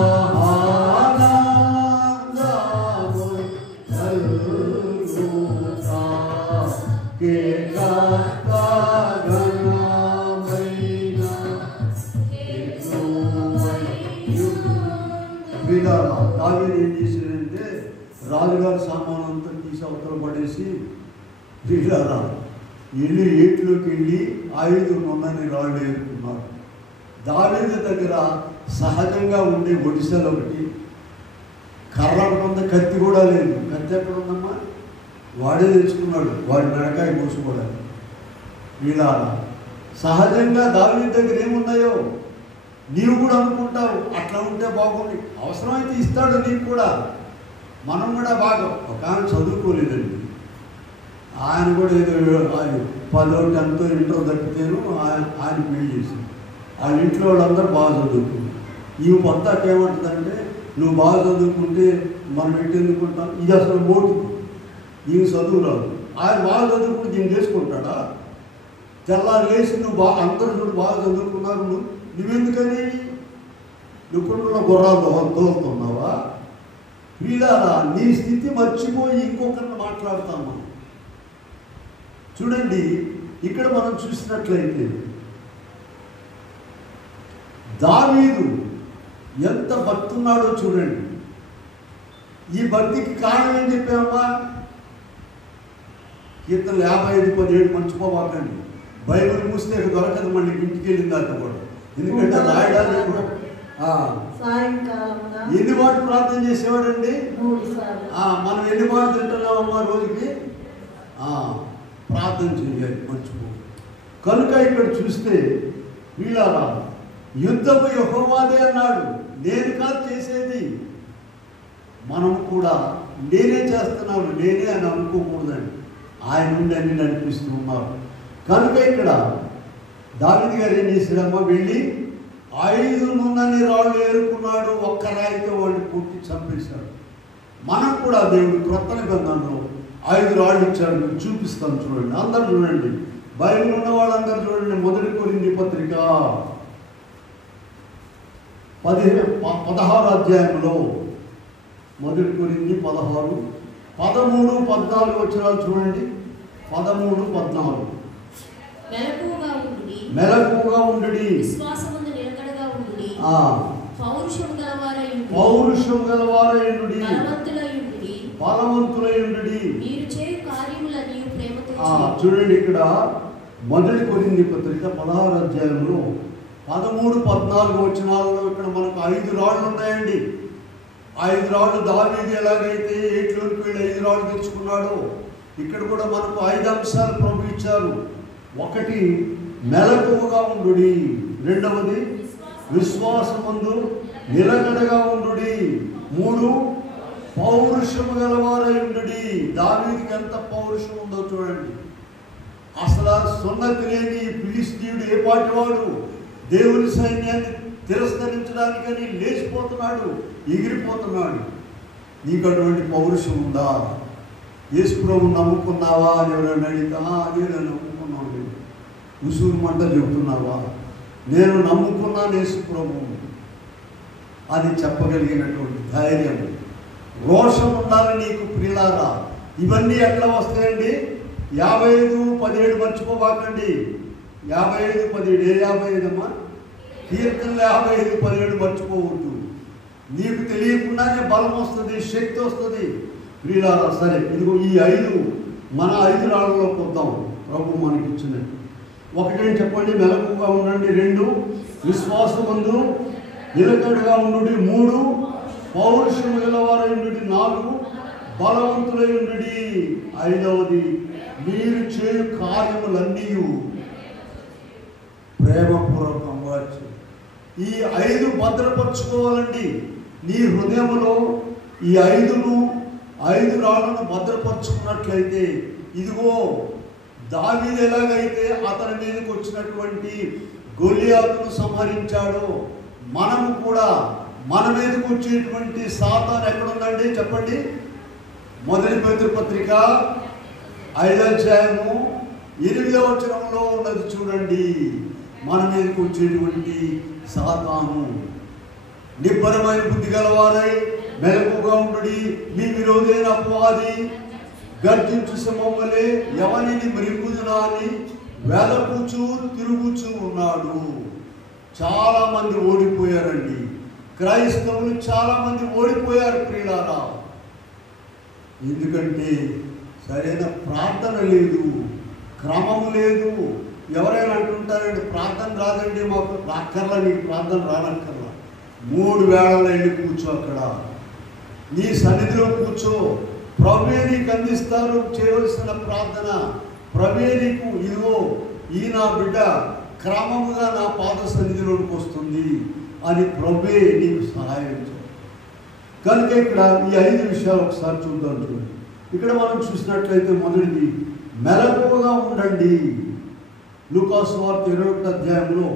కలుగుతా దావీదు ఏం చేశాడంటే రాజుగారి సామాను అంతా పడేసి వీళ్ళారా వెళ్ళి ఏట్లోకి వెళ్ళి 5 నున్నని రాళ్ళు ఏరుకున్నారు. దావీదు దగ్గర సహజంగా ఉండే ఒడిసెలు ఒకటి, కర్ర ఒకటి ఉంది, కత్తి కూడా లేదు. కత్తి ఎక్కడ ఉందమ్మా? వాడే తెచ్చుకున్నాడు, వాడి మెడకాయ కోసుకోవడానికి. వీళ్ళారా సహజంగా దావీదు దగ్గర ఏమున్నాయో నీవు కూడా అనుకుంటావు, అట్లా ఉంటే బాగుంది, అవసరమైతే ఇస్తాడు నీకు కూడా. మనం కూడా బాగా, ఒక ఆయన చదువుకోలేదండి, ఆయన కూడా ఏదో 10వ 10వ ఇంటర్ తప్పితేను ఆయన పెళ్లి చేసి వాళ్ళ ఇంట్లో వాళ్ళందరూ బాగా చదువుకున్నారు. ఈ పొత్తాకి ఏమంటుందంటే, నువ్వు బాగా చదువుకుంటే మనం ఎట్టెందుకుంటాం, ఇది అసలు మోటు, ఈయన చదువు రాదు. ఆయన బాగా చదువుకుంటే దీన్ని చేసుకుంటాడా? తెల్లారు లేచి నువ్వు అందరూ చూడు బాగా చదువుకున్నారు, నువ్వెందుకని నిపుణుల గుర్రాలు తోలుతున్నావా? వీళ్ళారా నీ స్థితి మర్చిపోయి ఇంకొకరిని మాట్లాడతాము. చూడండి, ఇక్కడ మనం చూసినట్లయితే దావీదు ఎంత భక్తి ఉన్నాడో చూడండి. ఈ భక్తికి కారణం ఏం చెప్పామమ్మా? కీర్తనలు 55:17 మర్చిపోవాకండి. బైబిల్ మూస్తే దొరకదు మళ్ళీ ఇంటికి వెళ్ళిన దాకా కూడా. ఎందుకంటే రాయడానికి ఎన్ని వాటి ప్రార్థన చేసేవాడండి? మనం ఎన్ని వాటి తింటున్నామమ్మా రోజుకి? ప్రార్థన చేయాలి, మర్చిపో. కనుక ఇక్కడ చూస్తే వీళ్ళారా యుద్ధము యెహోవాదే అన్నాడు, నేను కాదు చేసేది. మనం కూడా నేనే చేస్తున్నాను, నేనే అని అనుకోకూడదండి. ఆయన నుండి అన్ని నడిపిస్తూ ఉన్నారు. కనుక ఇక్కడ దావీదు గారు ఏం చేశాడమ్మా? వెళ్ళి 5 నున్నని రాళ్ళు ఏరుకున్నాడు, ఒక్క రాయితో వాళ్ళు కొట్టి చంపేశాడు. మనం కూడా దేవుడు క్రొత్త నిబంధనలో 5 రాళ్ళు ఇచ్చాడు. మీకు చూపిస్తాను చూడండి, అందరూ చూడండి, బైబిల్ ఉన్న వాళ్ళందరూ చూడండి. 1 కొరింథీ పత్రిక 16వ అధ్యాయంలో 1 కొరింథీ 16, 13, 14 వచనాలు చూడండి. 13, 14. మెలకువగా ఉండుడి, విశ్వాసమందు నిలకడగా ఉండుడి, పౌరుషం గలవారై ఉండుడి, బలవంతులై ఉండుడి. మీరు చేయు కార్యములన్నీ ప్రేమతో చేయుడి. చూడండి, ఇక్కడ 1 కొరింథీ పత్రిక 16వ అధ్యాయంలో 13, 14 వచనాలలో ఇక్కడ మనకు 5 రాళ్ళు ఉన్నాయండి. 5 రాళ్ళు దావీదు ఎలాగైతే ఏట్లోకి వెళ్ళి 5 రాళ్ళు తెచ్చుకున్నాడో, ఇక్కడ కూడా మనకు 5 అంశాలు ప్రభు ఇచ్చారు. 1 మెలకువగా ఉండుడి, 2వది విశ్వాసమందు నిలకడగా ఉండుడి, 3 పౌరుషము గలవారై ఉండుడి. దావీదుకి ఎంత పౌరుషం ఉందో చూడండి. అసలు సున్నతి లేని ఫిలిష్తీయుడు ఏ పాటివాడు దేవుని సైన్యాన్ని తిరస్కరించడానికని లేచిపోతున్నాడు, ఎగిరిపోతున్నాడు. నీకు అటువంటి పౌరుషం ఉందా? యేసు ప్రభువుని నమ్ముకున్నావా అని ఎవరైనా అడిగితే అదే నేను నమ్ముకున్నాను, ఉసూరు మంట చెబుతున్నావా? నేను నమ్ముకున్నాను యేసు ప్రభువు అని చెప్పగలిగినటువంటి ధైర్యం, రోషం ఉండాలి నీకు ప్రియులారా. ఇవన్నీ ఎట్లా వస్తాయండి? 55:17 మర్చిపోబాకండి. 55:17 ఏ 55 అమ్మా? కీర్తనలు 55:17 మర్చిపోవద్దు. నీకు తెలియకుండానే బలం వస్తుంది, శక్తి వస్తుంది ప్రియులారా. సరే, ఇదిగో ఈ 5 మన 5 రాళ్ళలోకి వద్దాం. ప్రభు మనకి ఇచ్చినట్టు. 1 చెప్పండి, మెలకువగా ఉండండి. 2 విశ్వాసమందు నిలకడగా ఉండుడి. 3 పౌరుషము గలవారై ఉండుడి. 4 బలవంతులై ఉండుడి. 5వది మీరు చేయు కార్యములన్నీ ప్రేమపూర్వకంగా. ఈ 5 భద్రపరచుకోవాలండి నీ హృదయంలో. ఈ 5 రాళ్ళను భద్రపరుచుకున్నట్లయితే, ఇదిగో దావీదు ఎలాగైతే అతని మీదకి వచ్చినటువంటి గొలియాతును సంహరించాడో, మనము కూడా మన మీదకి వచ్చేటువంటి సాతాను ఎక్కడుందండి చెప్పండి? 1 పేతురు పత్రిక 5వ అధ్యాయము 8వ వచనంలో ఉన్నది చూడండి. మన మీదకి వచ్చేటువంటి సాతాను, నిబ్బరమైన బుద్ధి గలవారై మెలకువగా ఉండుడి. మీ విరోధైన అపవాది గర్జించు సింహములే ఎవరిని మృంగుదునా అని వెదకుచూ తిరుగుచూ ఉన్నాడు. చాలా మంది ఓడిపోయారండి. క్రైస్తవులు చాలా మంది ఓడిపోయారు ప్రియులారా. ఎందుకంటే సరైన ప్రార్థన లేదు, క్రమము లేదు. ఎవరైనా అంటుంటారండి, ప్రార్థన రాదండి మాకు, రాక్కర్లా, నీకు ప్రార్థన రానక్కర్లా. 3 వేళలు వెళ్ళి కూర్చో, అక్కడ నీ సన్నిధిలో కూర్చో. ప్రభువే నీకు అందిస్తారు చేయవలసిన ప్రార్థన. ప్రభువే నీకు, ఇదిగో ఈ నా బిడ్డ క్రమముగా నా పాద సన్నిధిలోకి వస్తుంది అని ప్రభువే నీకు సహాయం చేయాలి. కనుక ఇక్కడ ఈ 5 విషయాలు ఒకసారి చూద్దాం. చూడండి, ఇక్కడ మనం చూసినట్లయితే మొదటిది మెలకువగా ఉండండి. లూకా సువార్త 21 అధ్యాయంలో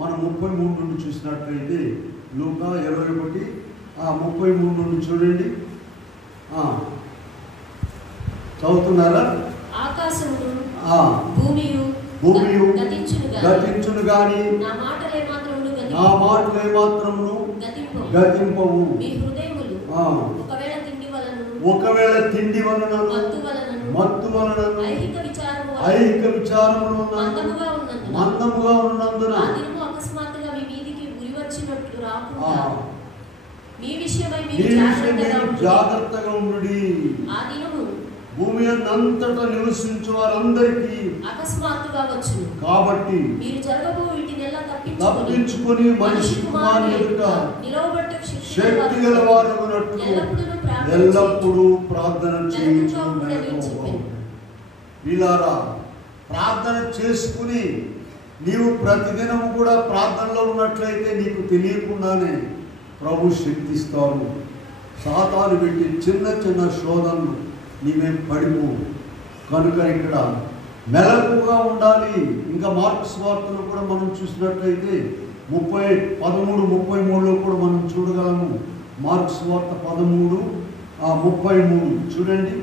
మనం 33 నుండి చూసినట్లయితే, లూకా 21:33 నుండి చూడండి. చదువుతున్నారా? ఆకాశమును భూమియు గతించును గాని నా మాటలే మాత్రమును గతింపవు. మీ హృదయములు ఒకవేళ తిండి వలన మత్తు వలన ఐహిక విచారములు మందముగా ఉన్నందున అకస్మాత్తుగా మీ మీదికి ఉరి వచ్చినట్లు రాకుండా మీ విషయమై జాగ్రత్తగా ఉండుడి. ఆ దినము భూమి అంతటా నివసించే వారందరికీ అకస్మాత్తుగా వచ్చును. కాబట్టి మీరు జరగబో వీటినెల్లా తప్పించుకొని మనిషి కుమారుని ఎదుట నిలవబట్టు శక్తి గలవారగునట్లు ఎల్లప్పుడూ ప్రార్థన చేయించు. వీలారా, ప్రార్థన చేసుకుని నీవు ప్రతిదినం కూడా ప్రార్థనలో ఉన్నట్లయితే నీకు తెలియకుండానే ప్రభు శక్తిస్తాడు. సాతాను పెట్టి చిన్న చిన్న శోధనలు నీవేం పడిపోవు. కనుక ఇక్కడ మెలకుగా ఉండాలి. ఇంకా మార్క్స్ వార్తలు కూడా మనం చూసినట్లయితే 13:33 కూడా మనం చూడగలము. మార్క్స్ వార్త 13:33 చూడండి.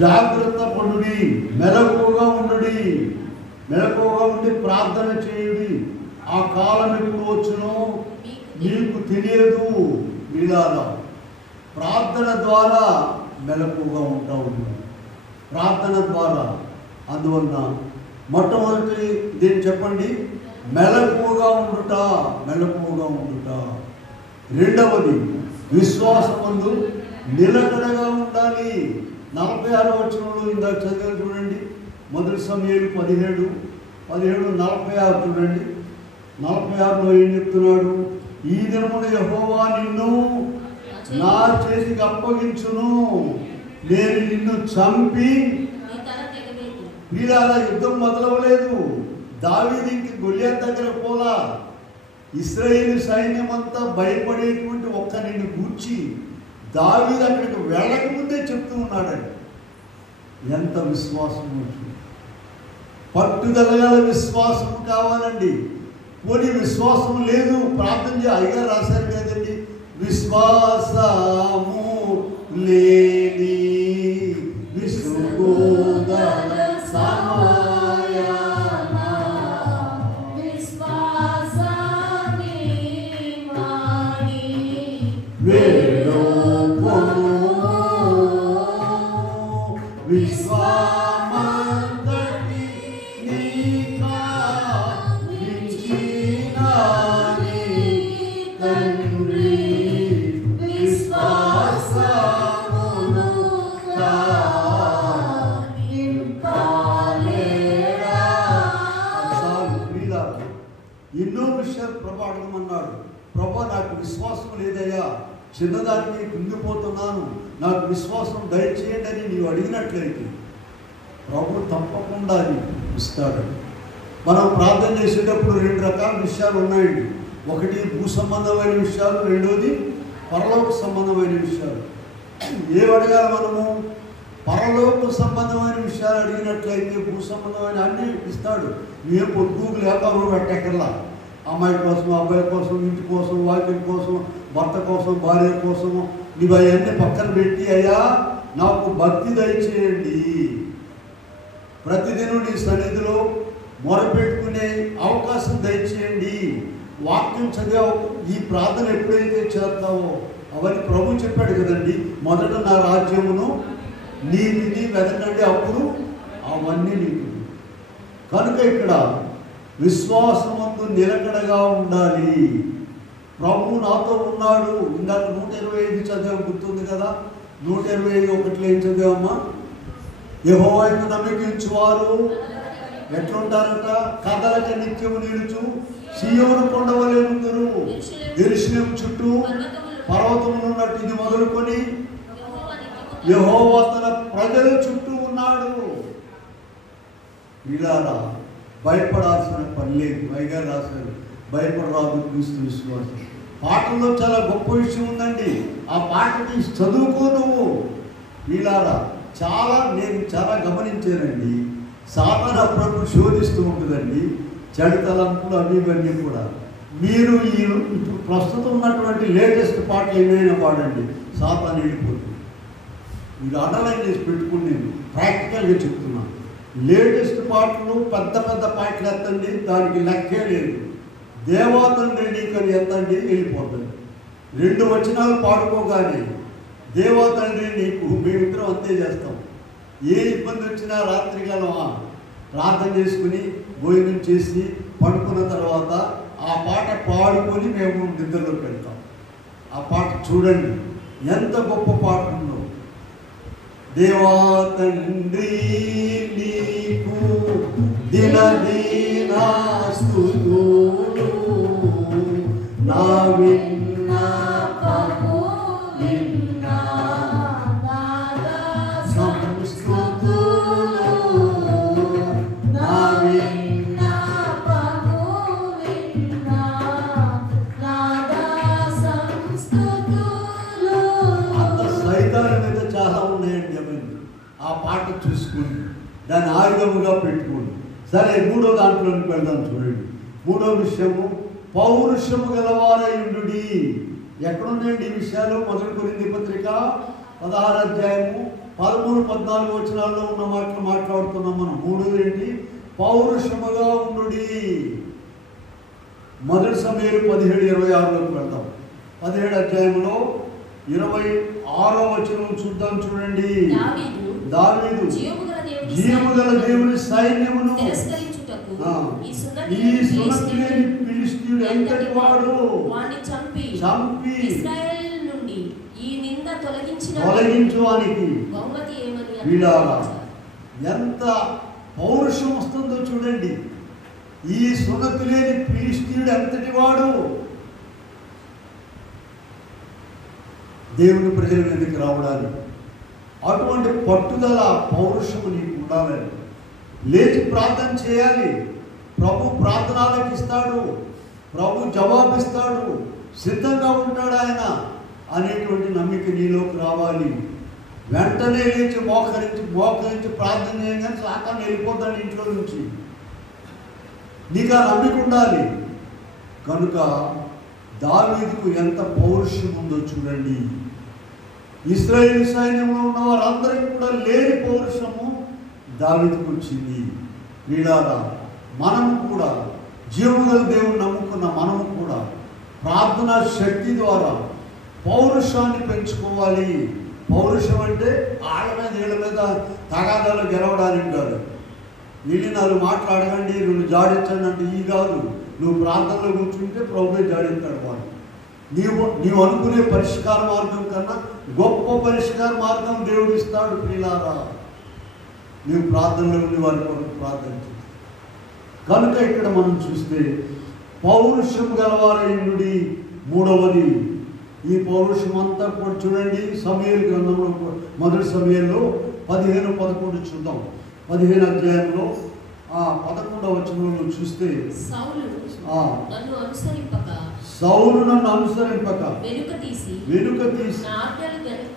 జాగ్రత్త పడుడి, మెలకుగా ఉండుడి, మెలకుగా ఉండి ప్రార్థన చేయుడి. ఆ కాలం ఎప్పుడు వచ్చునో మీకు తెలియదు. వీలారా, ప్రార్థన ద్వారా మెలకుగా ఉంటావు, ప్రార్థన ద్వారా. అందువలన మొట్టమొదటి దీన్ని చెప్పండి, మెలకుగా ఉండుట, మెలకుగా ఉండుట. రెండవది విశ్వాసమందు నిలకడగా ఉండాలి. 46వ వచనంలో ఇందాక చదివి చూడండి. మొదటి సమూయేలు 17:46 చూడండి. 46లో ఏం చెప్తున్నాడు? ఈ దినమున యెహోవా నిన్ను నా చేతికి అప్పగించును, నేను నిన్ను చంపి. వీళ్ళ యుద్ధం మొదలవలేదు. దావీదు ఇంక గొలియాతు దగ్గర పోలా. ఇశ్రాయేలు సైన్యం అంతా భయపడేటువంటి ఒక్కరిని గూర్చి దావీదు అక్కడికి వెళ్ళకముందే చెప్తూ ఉన్నాడండి. ఎంత విశ్వాసం, పట్టుదల గల విశ్వాసం కావాలండి. పోనీ విశ్వాసం లేదు, ప్రార్థన అయ్యగారు రాశారు కదండి, విశ్వాసము లేని విసుగుదల సమయమా విశ్వాసమే మాని వేడుకొను విశ్వామంతటి నీకా విచినాని తండ్రి విశ్వాసమును కానింపలేడా. ఎన్నో విషయాలు ప్రభు అడగమన్నాడు. ప్రభు, నాకు విశ్వాసం లేదయ్యా, చిన్నదానికి కుంగిపోతున్నాను, నాకు విశ్వాసం దయచేయండి అని నీవు అడిగినట్లయితే ప్రభు తప్పకుండా ఇస్తాడు. మనం ప్రార్థన చేసేటప్పుడు 2 రకాల విషయాలు ఉన్నాయండి. ఒకటి భూ సంబంధమైన విషయాలు, రెండోది పరలోక సంబంధమైన విషయాలు. ఏవి అడగాలి మనము? పరలోక సంబంధమైన విషయాలు అడిగినట్లయితే భూ సంబంధమైన అన్నీ ఇస్తాడు. ఏ పొద్దుకు లేక పెట్టక్కర్లా. అమ్మాయి కోసం, అబ్బాయి కోసం, ఇంటి కోసం, వాకిలి కోసం, భర్త కోసం, భార్య కోసం నీవు అవన్నీ పక్కన పెట్టి, అయ్యా నాకు భక్తి దయచేయండి, ప్రతిదినం నీ సన్నిధిలో మొరపెట్టుకునే అవకాశం దయచేయండి, వాక్యం చదివే ఈ ప్రార్థన ఎప్పుడైతే చేస్తావో అవన్నీ ప్రభు చెప్పాడు కదండి. మొదట నా రాజ్యమును నీతిని వెతకండి, అప్పుడు అవన్నీ నీకు. కనుక ఇక్కడ విశ్వాసమందు నిలకడగా ఉండాలి. ప్రభు నాతో ఉన్నాడు. ఇందాక 125 చదివే గుర్తుంది కదా. 121 ఏం చదివామా? యెహోవా యందు నమ్మకించువారు ఎట్లుంటారంట? కదలక నిత్యము నిలుచు సీయోను కొండవలే ఉందురు. యెరూషలేము చుట్టూ పర్వతములు ఉన్నట్టు ఇది మొదలుకొని యెహోవా తన ప్రజల చుట్టూ ఉన్నాడు. ఇలా భయపడాల్సిన పని లేదు. పైగా రాశారు, భయపడరాదు క్రీస్తు విశ్వాసం. పాటల్లో చాలా గొప్ప విషయం ఉందండి. ఆ పాటకి చదువుకో నువ్వు. వీళ్ళారా నేను చాలా గమనించానండి. సాతాను అప్పుడప్పుడు శోధిస్తూ ఉంటుందండి, చెడు తలంపులు అవి ఇవన్నీ కూడా. మీరు ఇప్పుడు ప్రస్తుతం ఉన్నటువంటి లేటెస్ట్ పాటలు ఏమైనా పాడండి, సాతాను వెళ్ళిపోతుంది. మీరు అండర్లైన్ చేసి పెట్టుకుని నేను ప్రాక్టికల్గా చెప్తున్నాను. లేటెస్ట్ పాటలు పెద్ద పెద్ద పాటలు ఎత్తండి, దానికి లెక్కే లేదు. దేవాతండ్రి నీకని ఎత్తండి, వెళ్ళిపోతుంది. 2 వచనాలు పాడుకోగానే దేవాతండ్రి నీకు, మేమిద్దరం అంతే చేస్తాం. ఏ ఇబ్బంది వచ్చినా రాత్రికాలం ప్రార్థన చేసుకుని భోజనం చేసి పడుకున్న తర్వాత ఆ పాట పాడుకొని మేము నిద్రలోకి వెళ్తాం. ఆ పాట చూడండి ఎంత గొప్ప పాట ఉందో. దేవా తండ్రి నీకు దినదీనా స్తుతులు నా విన్నపము విన్నా నాదా సంస్తుతులు నా విన్నపము విన్నా నాదా సంస్తుతులు. అంత సైతాన్ మీద చాలా ఉన్నాయండి. ఆ పాట చూసుకుని దాన్ని ఆయుధముగా పెట్టుకోండి. సరే, 3వ దాంట్లోకి వెళ్దాం. చూడండి, 3వ విషయము పౌరుషము గలవారయుండు. ఎక్కడున్నాయండి ఈ విషయాలు? 1 కొరింథీ పత్రిక 16 అధ్యాయము 13, 14 వచనాల్లో ఉన్న మాటలు మాట్లాడుతున్నాం మనం. 3 ఏంటి? పౌరుషముగా ఉండు. 1 సమూయేలు 17:26లోకి వెళ్దాం. 17 అధ్యాయంలో 26వ వచనం చూద్దాం. చూడండి, దావీదు జీవముగల దేవుని సైన్యమును ఈ సున్నతిలేని ఫిలిష్తీయుడు ఎంతటి వాడు చంపి ఇశ్రాయేలు నుండి ఈ నింద తొలగించువానికి. వీళ్ళారా ఎంత పౌరుషం వస్తుందో చూడండి. ఈ సున్నతిలేని ఫిలిష్తీయుడు ఎంతటి వాడు దేవుని ప్రజల మీదకి రావడానికి. అటువంటి పట్టుదల పౌరుషము నీకు ఉండాలని. లేచి ప్రార్థన చేయాలి. ప్రభు ప్రార్థనలకు ఇస్తాడు, ప్రభు జవాబిస్తాడు, సిద్ధంగా ఉంటాడు ఆయన అనేటువంటి నమ్మిక నీలోకి రావాలి. వెంటనే లేచి మోకరించి ప్రార్థన చేయగానే సాతాను వెళ్ళిపోతాడు ఇంట్లో నుంచి. నీకు ఆ నమ్మిక ఉండాలి. కనుక దావీదుకు ఎంత పౌరుషం ఉందో చూడండి. ఇశ్రాయేలు సైన్యంలో ఉన్న వారందరికీ కూడా లేని పౌరుషము దావీదుకు వచ్చింది. వీళ్ళారా మనము కూడా జీవగల దేవుని నమ్ముకున్న మనము కూడా ప్రార్థనా శక్తి ద్వారా పౌరుషాన్ని పెంచుకోవాలి. పౌరుషం అంటే వీళ్ళ మీద తగాదాలు గెలవడానికి కాదు. వీళ్ళు 4 మాటలు అడగండి, 2 జాడించండి అంటే ఈ కాదు. నువ్వు ప్రార్థనలో కూర్చుంటే ప్రభువే జాడిస్తాడు. వాడు నీవు అనుకునే పరిష్కార మార్గం కన్నా గొప్ప పరిష్కార మార్గం దేవుడు ఇస్తాడు. ప్రియులారా, నీవు ప్రార్థనలో ఉండి వారి కొరకు ప్రార్థన చేస్తావు. కనుక ఇక్కడ మనం చూస్తే పౌరుషం గలవారయుడి. 3వది ఈ పౌరుషం అంతా కూడా చూడండి. సమూయేలు గ్రంథంలో 1 సమూయేలులో 15-11 చూద్దాం. 15 అధ్యాయంలో 11వ వచనంలో చూస్తే సౌలు నన్ను అనుసరింపక వెనుక తీసి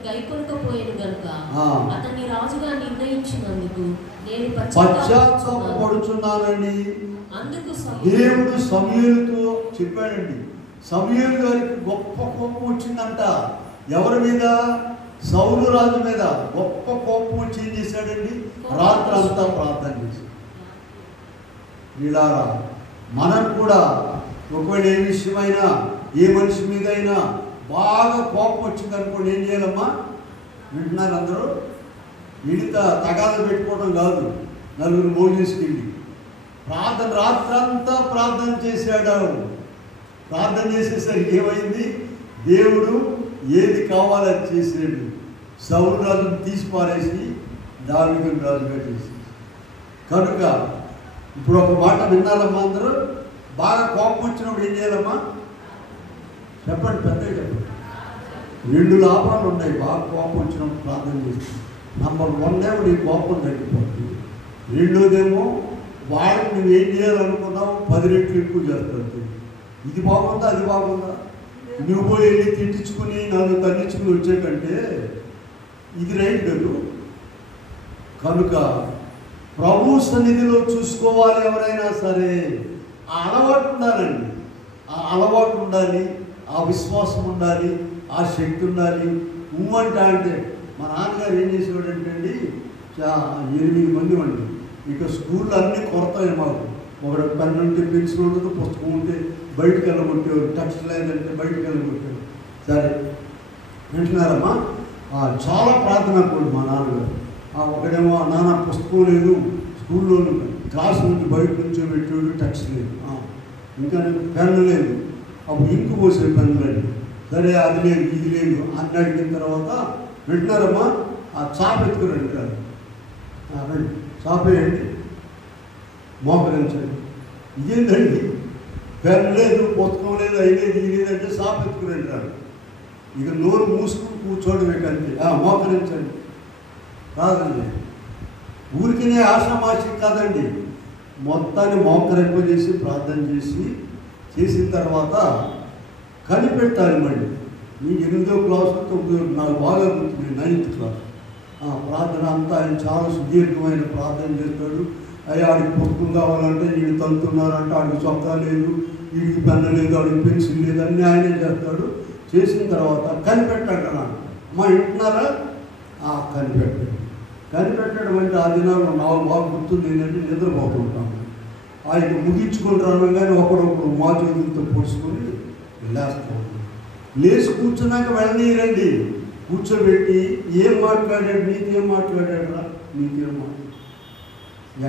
గైకొనకపోయేను గనుక అతన్ని రాజుగా నిర్ణయించినందుకు నేను పశ్చాత్తాపపడుచున్నానని అందుకు దేవుడు సమూయేలుతో చెప్పాడండి. సమూయేలు గారికి గొప్ప కోపం వచ్చిందంట. ఎవరి మీద? సౌలు రాజు మీద గొప్ప కోపం వచ్చి ఏం చేశాడండి? రాత్రి అంతా ప్రార్థన చేశాడు. వీళ్ళారా మనం కూడా ఒకవేళ ఏ విషయమైనా ఏ మనిషి మీద అయినా బాగా కోపం వచ్చింది అనుకోండి, ఏం చేయాలమ్మా? వింటున్నారు అందరూ? వీడితో తగాద పెట్టుకోవడం కాదు, నలుగురు మోజేసుకెళ్ళి రాత్రంతా ప్రార్థన చేశాడు. ప్రార్థన చేసేసరికి ఏమైంది? దేవుడు ఏది కావాలని చేసాడు. సౌలు రాజును తీసి పారేసి దావీదును రాజుగా చేసి. కనుక ఇప్పుడు ఒక మాట విన్నారమ్మా అందరూ? బాగా కోపం వచ్చినప్పుడు ఏం చేయాలమ్మా? చెప్పండి, పెద్దగా చెప్పండి. 2 లాభాలు ఉన్నాయి బాగా కోపం వచ్చినప్పుడు ప్రార్థన చేసి. నంబర్ 1 ఏమో నీ కోపం తగ్గిపోతుంది. రెండోదేమో వాళ్ళకి నువ్వు ఏం చేయాలనుకున్నావు 10 రెట్లు ఎక్కువ చేస్తుంది. ఇది బాగుందా అది బాగుందా? నువ్వు పోయి వెళ్ళి తిట్టించుకుని నన్ను తగ్గించుకుని వచ్చే కంటే ఇది రైట్ కదా. కనుక ప్రభు సన్నిధిలో చూసుకోవాలి ఎవరైనా సరే. ఆ అలవాటు ఉండాలండి, ఆ అలవాటు ఉండాలి, ఆ విశ్వాసం ఉండాలి, ఆ శక్తి ఉండాలి. అంటే మా నాన్నగారు ఏం చేసేవాడంటే అండి, 8 మంది అండి. ఇక స్కూల్లో అన్నీ కొరతాయి మాకు. ఒకటి పెన్ ఉంటే పెన్సిల్ ఉండదు, పుస్తకం ఉంటే బయటికి వెళ్ళగొట్టేవారు, టెక్స్ట్ లేదంటే బయటికి వెళ్ళగొట్టేవారు. సరే వింటున్నారమ్మా? చాలా ప్రార్థన కూడా మా నాన్నగారు. ఒకడేమో నాన్న పుస్తకం లేదు, స్కూల్లో క్లాస్ నుంచి బయట నుంచో పెట్టేవాడు, టెక్స్ట్ లేదు, ఇంకా పెన్ను లేదు, అప్పుడు ఇంకు పోసే పెన్ను లేదు. సరే అది లేదు ఇది లేదు అని అడిగిన తర్వాత వింటున్నారమ్మా? చాప ఎత్తుకురండి, రండి చాపేయండి, మోకరించండి. ఇదేంటండి పెన్ లేదు, పుస్తకం లేదు, అవి లేదు ఇది లేదంటే చాప ఎత్తుకురండి రాడు. ఇక నోరు మూసుకుని కూర్చోవడమే కంటే మోకరించండి కాదండి. ఊరికినే ఆషామాషి కాదండి, మొత్తాన్ని మోకరింపజేసి ప్రార్థన చేసిన తర్వాత కనిపెట్టాలి. మళ్ళీ నేను 8వ క్లాసు 9వ నాకు బాగా గుర్తుంది, 9th క్లాస్. ప్రార్థన అంతా ఆయన చాలా సుదీర్ఘమైన ప్రార్థన చేస్తాడు. అయ్యా ఆడికి పుస్తకం కావాలంటే వీడు తంతున్నారంటే ఆడికి చొక్కా లేదు, వీడికి పెన్ను లేదు, ఆడికి పెన్సిల్ లేదు, అన్నీ ఆయనే చేస్తాడు. చేసిన తర్వాత కనిపెట్టంటున్నాను. అమ్మా వింటున్నారా? కనిపెట్టడం అంటే ఆ దినాల్లో నాకు బాగా గుర్తుంది ఏంటంటే నిద్రపోతుంటాము. ఆయన ముగించుకొని రాగానే ఒకడొకడు మా చేతులతో పొడుచుకొని లేస్తాం. లేచి కూర్చున్నాక వెళ్ళనీరండి, కూర్చోబెట్టి ఏం మాట్లాడాడు, నీకేం మాట్లాడాడు రా, నీకేం మాట్లాడు.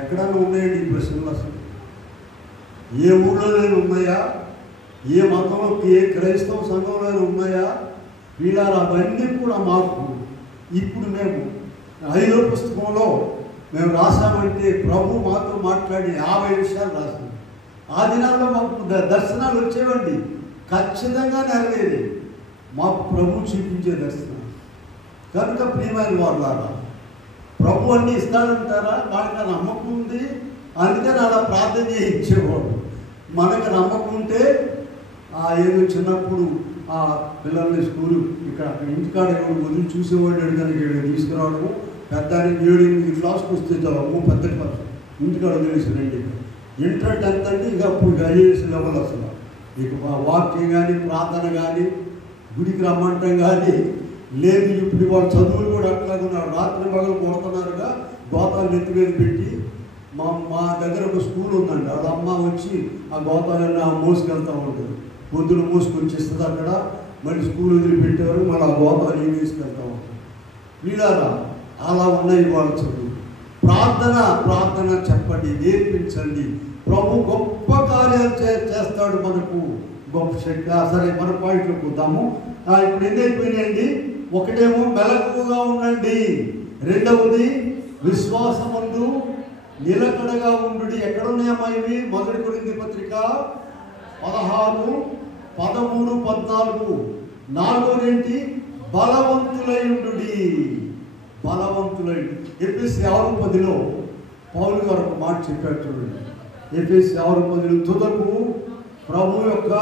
ఎక్కడైనా ఉన్నాయండి ఈ ప్రశ్నలు? అసలు ఏ ఊళ్ళోనైనా ఉన్నాయా? ఏ మతంలో ఏ క్రైస్తవ సంఘంలోనే ఉన్నాయా? వీళ్ళ అవన్నీ కూడా మాకు ఇప్పుడు మేము 5వ పుస్తకంలో మేము రాసామంటే ప్రభు మాతో మాట్లాడి 50 విషయాలు రాసాం. ఆ దినాల్లో మాకు దర్శనాలు వచ్చేవండి, ఖచ్చితంగా నెరవేరి మాకు ప్రభు చూపించే దర్శనం. కనుక ప్రియమైన వాళ్ళారా, ప్రభు అన్నీ ఇస్తాడంటారా? వాళ్ళకి నమ్మకం ఉంది, అందుకని అలా ప్రార్థన చేయించేవాడు. మనకు నమ్మకం ఉంటే ఏదో చిన్నప్పుడు పిల్లల్ని స్కూలు ఇక్కడ ఇంటికాడ వదిలి చూసేవాడు కనుక తీసుకురావడము, పెద్ద 7-8 క్లాస్కి వస్తే చాలు పెద్ద క్లాస్ ఇంటికాడ వదిలేసారండి. ఇంటర్ 10th అంటే ఇక అప్పుడు ఐఏఎస్ లెవెల్. అసలు ఇక వాక్యం కానీ ప్రార్థన కానీ గుడికి రమ్మంటాం కానీ లేదు. ఇప్పుడు వాళ్ళ చదువులు కూడా అట్లాగే ఉన్నారు, రాత్రి పగలు కొడుతున్నారుగా, గోతాలు నెత్తి మీద పెట్టి. మా దగ్గర ఒక స్కూల్ ఉందండి, వాళ్ళ అమ్మ వచ్చి ఆ గోతాలన్నీ మోసుకెళ్తూ ఉంటుంది. పొద్దున మోసుకొచ్చేస్తుంది అక్కడ, మళ్ళీ స్కూల్ వదిలిపెట్టారు, మళ్ళీ ఆ గోతాలు ఏం తీసుకెళ్తూ ఉంటారు. వీళ్ళారా అలా ఉన్నాయి వాళ్ళ చదువు. ప్రార్థన చెప్పండి, నేర్పించండి. ప్రభు గొప్ప కార్యాలు చేస్తాడు, మనకు గొప్ప శక్తి. సరే మన పాయింట్లోకి వద్దాము. ఇప్పుడు ఎన్నైపోయినాయండి? ఒకటేమో మెలకువగా ఉండండి, రెండవది విశ్వాసమందు నిలకడగా ఉండు. ఎక్కడున్నాయమ్మా ఇవి? 1 కొరింథీ పత్రిక 16, 13, 14. నాలుగోది ఏంటి? బలవంతులై ఉండు. ఎఫెసీ 6:10 పౌలు గారు ఒక మాట చెప్పాడు చూడండి. ఎఫెసీ 6:10 తుదకు ప్రభు యొక్క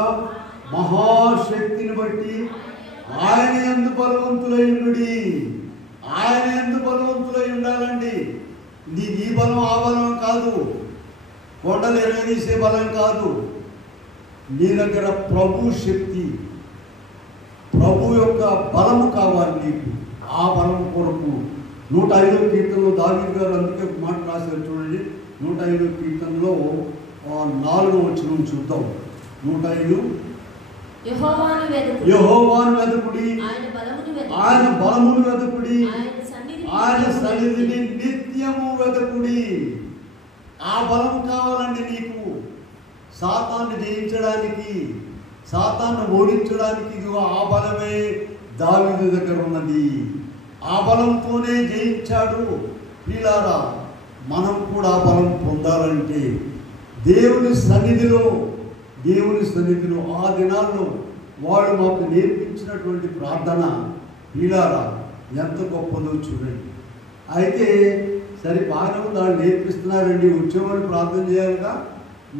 మహాశక్తిని బట్టి ఆయన యందు బలవంతులై ఉండు. ఆయన యందు బలవంతులై ఉండాలండి. నీకు ఈ బలం ఆ బలం కాదు, కొండలు ఎరగదీసే బలం కాదు. నీ దగ్గర ప్రభు శక్తి, ప్రభు యొక్క బలము కావాలి నీకు. ఆ బలం కొరకు 105వ కీర్తనలో దావీదు గారు అందుకే ఒక మాట రాశారు చూడండి. 105వ కీర్తనలో 4వ వచనం చూద్దాం. 105 యెహోవాను వెతుకుడి, ఆయన బలమును వెతుకుడి, ఆయన సన్నిధిని నిత్యము వెతుకుడి. ఆ బలం కావాలండి నీకు సాతాన్ని జయించడానికి, సాతాన్ని ఓడించడానికి. ఇదిగో ఆ బలమే దావీదు దగ్గర ఉన్నది. ఆ బలంతోనే జయించాడు. ప్రియులారా, మనం కూడా ఆ బలం పొందాలంటే దేవుని సన్నిధిలో ఆ దినాల్లో వాళ్ళు మాకు నేర్పించినటువంటి ప్రార్థన ప్రియులారా ఎంత గొప్పదో చూడండి. అయితే సరే బాగానే ఉంది, వాళ్ళు నేర్పిస్తున్నారండి, వచ్చేవాళ్ళు ప్రార్థన చేయాలిగా.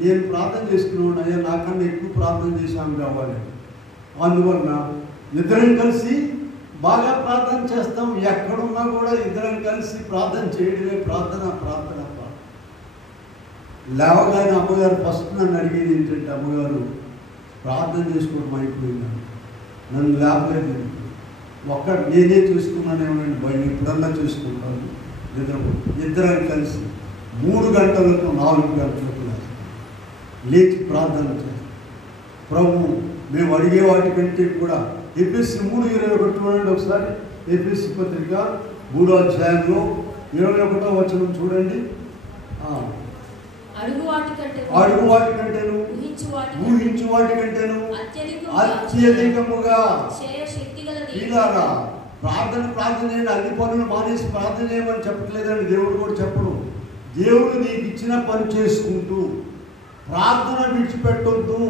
నేను ప్రార్థన చేసుకున్నాను, అయ్యా నాకన్నా ఎక్కువ ప్రార్థన చేశాను కావాలి. అందువలన ఇద్దరం కలిసి బాగా ప్రార్థన చేస్తాం. ఎక్కడున్నా కూడా ఇద్దరం కలిసి ప్రార్థన చేయడమే ప్రార్థన. లేవగానే అమ్మగారు ఫస్ట్ నన్ను అడిగేది ఏంటంటే, అమ్మగారు ప్రార్థన చేసుకోవడం అయిపోయింది, నన్ను లేపలేదు, నేనే చూసుకున్నానేమోనండి భయం, ఎప్పుడన్నా చూసుకుంటాను. ఇద్దరం కలిసి 3 గంటలకు 4 గంటలకు లేచి ప్రార్థన చేస్తాం. ప్రభు మేము అడిగే వాటికంటే కూడా ఎఫెసీ 3:21 చూడండి ఒకసారి. ఎఫెసీ పత్రిక 3వ అధ్యాయంలో 21వ వచనం చూడండి. అడుగు వాటి కంటేను ఊహించు వాటి కంటేను అత్యధికముగా ఇలాగా ప్రార్థన చేయండి. అన్ని పనులు మానేసి ప్రార్థన చేయమని చెప్పట్లేదండి, దేవుడు కూడా చెప్పడు. దేవుడు నీకు ఇచ్చిన పని చేసుకుంటూ ప్రార్థన విడిచిపెట్టొద్దు.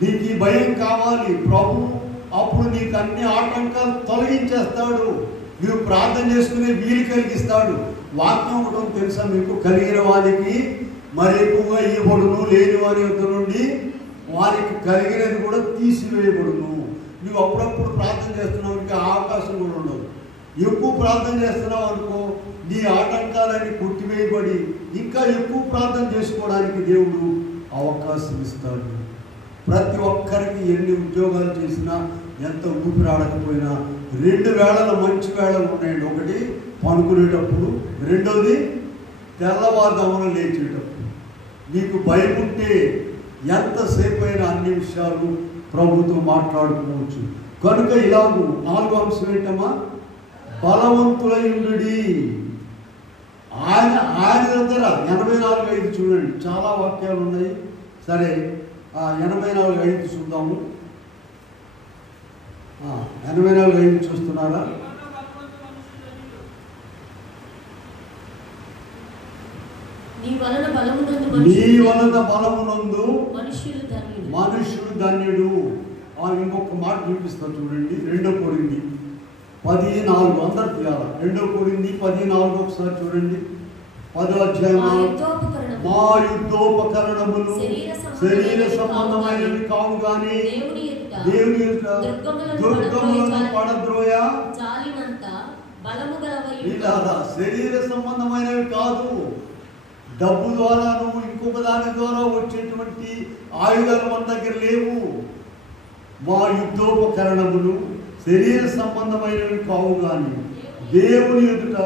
నీకు ఈ భయం కావాలి, ప్రభు అప్పుడు నీకు అన్ని ఆటంకాలు తొలగించేస్తాడు, నువ్వు ప్రార్థన చేసుకునే వీలు కలిగిస్తాడు. వాక్యం ఒకటి తెలుసా మీకు, కలిగిన వారికి మరి ఎక్కువగా ఇవ్వబడును, లేని వారి వద్ద నుండి వారికి కలిగినది కూడా తీసివేయబడును. నువ్వు అప్పుడప్పుడు ప్రార్థన చేస్తున్నావు, ఇంకా అవకాశం కూడా ఉండదు. ఎక్కువ ప్రార్థన చేస్తున్నావు అనుకో, నీ ఆటంకాలన్నీ కొట్టివేయబడి ఇంకా ఎక్కువ ప్రార్థన చేసుకోవడానికి దేవుడు అవకాశం ఇస్తాడు. ప్రతి ఒక్కరికి ఎన్ని ఉద్యోగాలు చేసినా, ఎంత ఊపిరాడకపోయినా 2 వేళలు మంచి వేళలు ఉన్నాయండి. ఒకటి పనుకునేటప్పుడు, రెండోది తెల్లవారుజామున లేచేటప్పుడు. నీకు భయం ఉంటే ఎంతసేపు అయినా అన్ని విషయాలు ప్రభుతో మాట్లాడుకోవచ్చు. కనుక ఇలాగూ 4వ అంశం ఏంటమ్మా, బలవంతులయుండుడి. ఆయన దగ్గర 84:5 చూడండి, చాలా వాక్యాలు ఉన్నాయి. సరే 84:5 చూద్దాము. 84:5 చూస్తున్నారా? నీ వలన బలమునందు మనుష్యుడు ధన్యుడు. ఇంకొక మాట చూపిస్తాను చూడండి. 2 కొరింథీ 10:4 అందరు తీయాలి. 2 కొరింథీ 10:4 ఒకసారి చూడండి. 10వ అధ్యాయం, మా యుద్ధోపకరణములు శరీర సంబంధమైనవి కావు కానీ దేవుని యొక్క దుర్గములను పడద్రోయ. శరీర సంబంధమైనవి కాదు, డబ్బు ద్వారా నువ్వు ఇంకొక దాని ద్వారా వచ్చేటువంటి ఆయుధాలు మన దగ్గర లేవు. మా యుద్ధోపకరణములు శరీర సంబంధమైనవి కావు కానీ దేవుని ఎదుట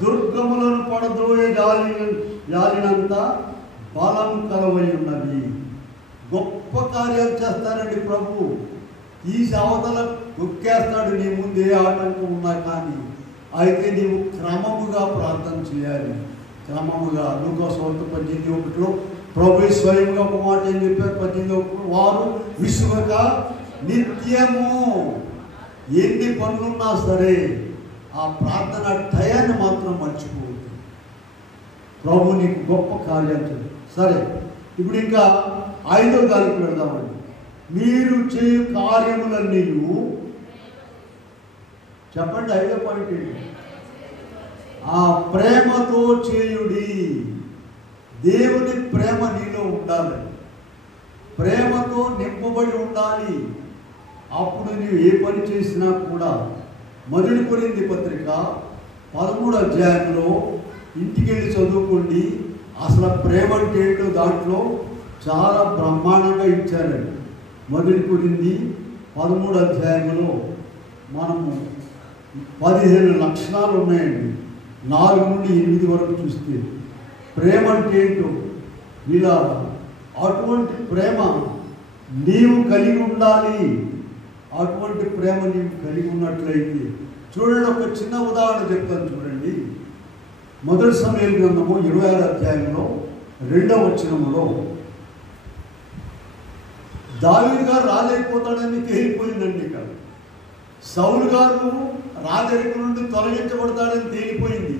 దుర్గములను పడద్రోయ జాలినంత బలం కలవై ఉన్నది. గొప్ప కార్యాలు చేస్తారండి ప్రభు. ఈ అవతల దొక్కేస్తాడు నీ ముందు ఏ ఆటంకం ఉన్నా కానీ. అయితే నీవు క్రమముగా ప్రార్థన చేయాలి. క్రమముగా లూకా సువార్త 18:1 ప్రభు స్వయంగా ఒక మాట ఏం చెప్పారు? 18:1 వారు విసుగక నిత్యము ఎన్ని పనులున్నా సరే ఆ ప్రార్థన టయాన్ని మాత్రం మర్చిపోవద్దు. ప్రభు నీకు గొప్ప కార్యాలు చేయాలి. సరే, ఇప్పుడు ఇంకా 5వ దానికి వెళదామండి. మీరు చేయు కార్యములన్నీ చెప్పండి. 5వ పాయింట్ ఏంటి? ఆ ప్రేమతో చేయుడి. దేవుని ప్రేమ నీలో ఉండాలి, ప్రేమతో నింపబడి ఉండాలి. అప్పుడు నీవు ఏ పని చేసినా కూడా. 1 కొరింథీ పత్రిక 13వ అధ్యాయంలో ఇంటికి వెళ్ళి చదువుకోండి. అసలు ప్రేమ అంటే ఏంటో దాంట్లో చాలా బ్రహ్మాండంగా ఇచ్చారండి. 1 కొరింథీ 13వ అధ్యాయంలో మనము 15 లక్షణాలు ఉన్నాయండి. 4 నుండి 8 వరకు చూస్తే ప్రేమ అంటే ఏంటో ఇలా అటువంటి ప్రేమ నీవు కలిగి ఉండాలి. అటువంటి ప్రేమ నీవు కలిగి ఉన్నట్లయితే చూడండి, ఒక చిన్న ఉదాహరణ చెప్తాను చూడండి. 1 సమూయేలు గ్రంథము 26వ అధ్యాయంలో 2వ వచనములో దావీదు గారు రాజైపోతాడని తేలిపోయిందండి. ఇక్కడ సౌలు గారు రాజరికం నుండి తొలగించబడతాడని తేలిపోయింది.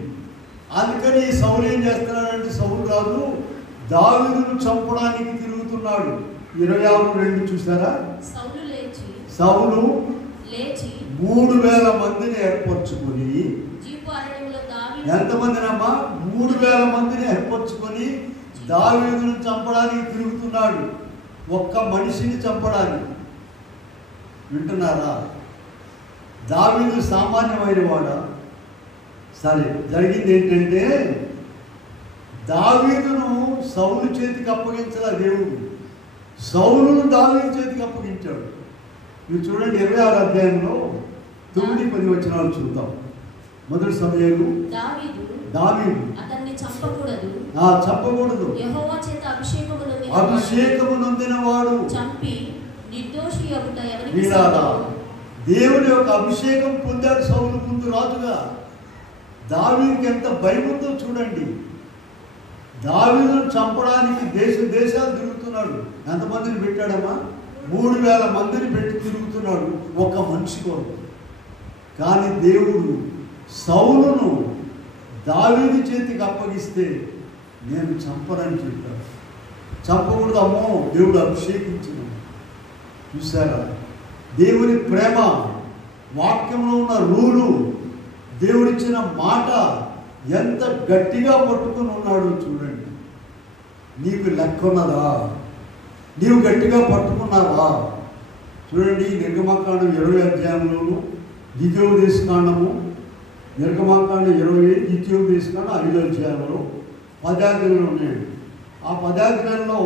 అందుకని సౌలు ఏం చేస్తున్నాడంటే, సౌలు గారు దావీదును చంపడానికి తిరుగుతున్నాడు. 26:2 చూసారా? సౌలు లేచి 3000 మందిని ఏర్పరచుకొని, ఎంతమందినమ్మా? 3000 మందిని ఏర్పరచుకొని దావీదును చంపడానికి తిరుగుతున్నాడు. ఒక్క మనిషిని చంపడానికి. వింటున్నారా? దావీదు సామాన్యమైన వాడా? సరే, జరిగింది ఏంటంటే, దావీదును సౌలు చేతికి అప్పగించాల దేవుడు. సౌలును దావీదు చేతికి అప్పగించాడు. మీరు చూడండి 26 అధ్యాయంలో 9-10 వచనాలు చూద్దాం. మొదటి సమూయేలు, దావీదు అతన్ని చంపకూడదు, చంపకూడదు, యెహోవా చేత అభిషేకము నొందిన వాడు చంపి నిర్దోషి అగుట ఎవరికి వీడారా? దేవుని యొక్క అభిషేకం పొందాడు సౌలు ముందు రాజుగా. దావీదుకి ఎంత భయం ఉందో చూడండి. దావీదును చంపడానికి దేశాలు తిరుగుతున్నాడు. ఎంతమందిని పెట్టాడమ్మా? 3000 మందిని పెట్టి తిరుగుతున్నాడు ఒక మనిషి కొరకు. కానీ దేవుడు సౌలును దావీదు చేతికి అప్పగిస్తే నేను చంపనని చెప్పాడు. చంపకూడదు, అమ్మో, దేవుడు అభిషేకించిన. చూసారా? దేవుని ప్రేమ, వాక్యంలో ఉన్న రూలు, దేవుడిచ్చిన మాట ఎంత గట్టిగా పట్టుకుని ఉన్నాడో చూడండి. నీకు లెక్క ఉన్నదా? నీవు గట్టిగా పట్టుకున్నావా? చూడండి, నిర్గమకాండం 20 అధ్యాయంలోను, ద్వితీయోపదేశకాండము, నిర్గమకాండం 20, ద్వితీయోపదేశకాండం 5 అధ్యాయంలో 10 ఆజ్ఞలు ఉన్నాయండి. ఆ 10 ఆజ్ఞల్లో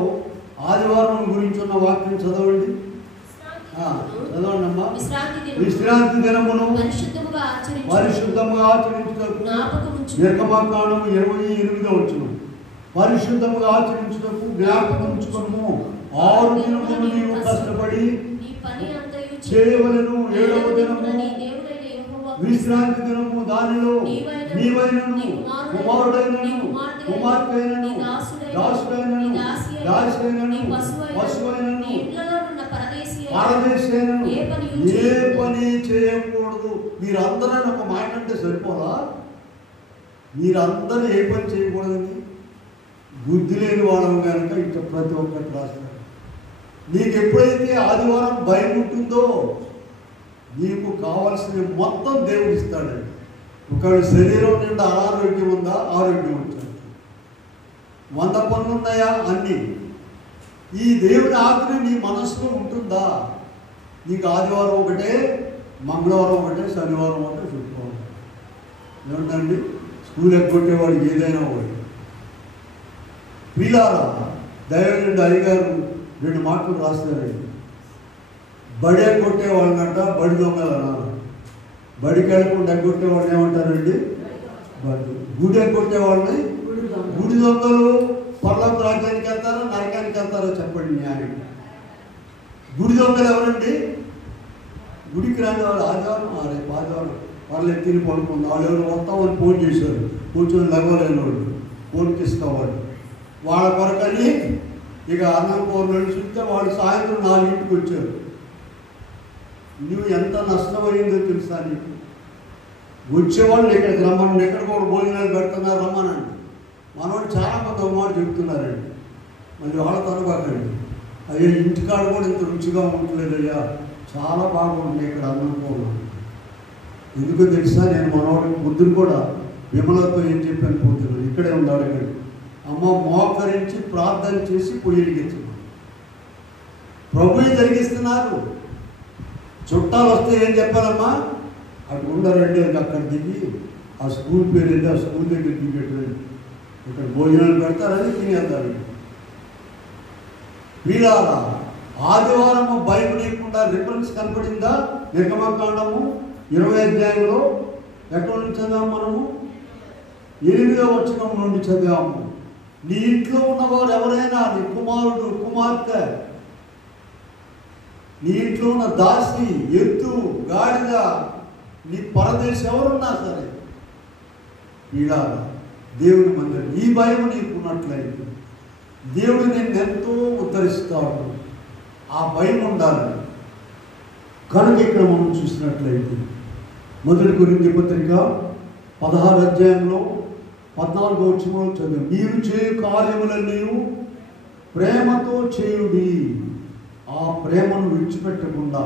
ఆదివారం గురించి ఉన్న వాక్యం చదవండి. చదవండి అమ్మా. విశ్రాంతి దినమును పరిశుద్ధముగా ఆచరించుటకు, నిర్గమకాండం 28వ వచనం, పరిశుద్ధముగా ఆచరించుటకు జ్ఞాపకం ఉంచుకొనుము. 6 దినములు నీవు కష్టపడి చేయవలెను. 7వ దినము విశ్రాంతి దినము, దానిలో నీవైనను, కుమారుడైనను, కుమార్తెైనను, దాసుడైనను, దాసియైనను, పశువైనను, పరదేశైనను ఏ పని చేయకూడదు. మీరందరూ ఒక మాట అంటే సరిపోలా? మీరందరూ ఏ పని చేయకూడదని? బుద్ధి లేని వాళ్ళం కనుక ఇట్లా ప్రతి ఒక్కటి రాస్తారు. నీకు ఎప్పుడైతే ఆదివారం భయం ఉంటుందో నీకు కావాల్సిన మొత్తం దేవుడు ఇస్తాడండి. ఒకవేళ శరీరం నిండా అనారోగ్యం ఉందా? ఆరోగ్యం ఉంటుంది. 100 పనులు ఉన్నాయా? అన్నీ. ఈ దేవుని ఆజ్ఞ నీ మనసులో ఉంటుందా? నీకు ఆదివారం ఒకటే, మంగళవారం ఒకటే, శనివారం ఒకటే, శుక్రవారం ఏమిటండి? స్కూల్ ఎగ్గొట్టేవాడు ఏదైనా ఒకటి. పిల్లారా, దైవజనుడు అయ్యగారు 2 మాటలు రాస్తారండి. బడి ఎగ్గొట్టేవాళ్ళంట బడి దొంగలు అన్నారు. బడికి వెళ్ళకుండా ఎగ్గొట్టేవాళ్ళని ఏమంటారండి? బడి. గుడి ఎగ్గొట్టేవాళ్ళని గుడి దొంగలు. పర్లోక రాజ్యానికి వెళ్తారో నరకానికి వెళ్తారో చెప్పండి న్యాయం. గుడి దొంగలు ఎవరండి? గుడికి రాని వాళ్ళు ఆదివారం, రేపు ఆదివారం వాళ్ళు తిని పడుకుంది. వాళ్ళు ఎవరు వస్తామని ఫోన్ చేశారు, కూర్చొని లగవలేని వాళ్ళు, ఫోన్కి ఇస్తావాళ్ళు. వాళ్ళ కొరకని ఇక అన్నం కూరలు చూస్తే వాళ్ళు సాయంత్రం 4ంటికి వచ్చారు. నువ్వు ఎంత నష్టమైందో తెలుసా నీకు? వచ్చేవాళ్ళు ఇక్కడికి రమ్మని, ఎక్కడ కూడా భోజనాలు పెడుతున్నారు రమ్మనండి. మనవాళ్ళు చాలామంది ఒక మాట చెప్తున్నారండి. మళ్ళీ వాళ్ళ తనబాకండి, అయ్యో ఇంటికాడ కూడా ఇంత రుచిగా ఉండలేదయ్యా, చాలా బాగుంటుంది ఇక్కడ అన్నం కూర. ఎందుకో తెలుసా? నేను మనవాడికి బుద్ధుని కూడా విమలతో ఏం చెప్పాను పోతున్నాను, ఇక్కడే ఉండాలి కానీ అమ్మ మోకరించి ప్రార్థన చేసి పొయ్యి వెలిగించమని ప్రభువే జరిగిస్తున్నారు. చుట్టాలు వస్తే ఏం చెప్పాలమ్మా? అక్కడ ఉండరండి, అక్కడ దిగి ఆ స్కూల్ పేరు ఏంటి, ఆ స్కూల్ దగ్గర దిగేటండి, ఇక్కడ భోజనాలు పెడతారని తినేద్దారు. వీళ్ళారా ఆదివారము భయం లేకుండా రిఫరెన్స్ కనపడిందా? నిర్గమకాండము 20 అధ్యాయంలో ఎక్కడ నుంచి చదివాము మనము? 8వ వచనం నుండి చదివాము. నీ ఇంట్లో ఉన్నవారు ఎవరైనా, నీ కుమారుడు, కుమార్తె, నీ ఇంట్లో ఉన్న దాసి, ఎత్తు, గాడిద, నీ పరదేశం ఎవరున్నా సరే, వీళ్ళారా దేవుని మందిరం. ఈ భయం నీకు ఉన్నట్లయితే దేవుడు నిన్ను ఎంతో ఉద్ధరిస్తాడు. ఆ భయం ఉండాలి. కనుక ఇక్కడ మనం చూసినట్లయితే 1 కొరింథీ పత్రిక 16 అధ్యాయంలో 14వ వచనంలో చదివాం. మీరు చేయు కార్యములన్నీ ప్రేమతో చేయుడి, ఆ ప్రేమను విడిచిపెట్టకుండా.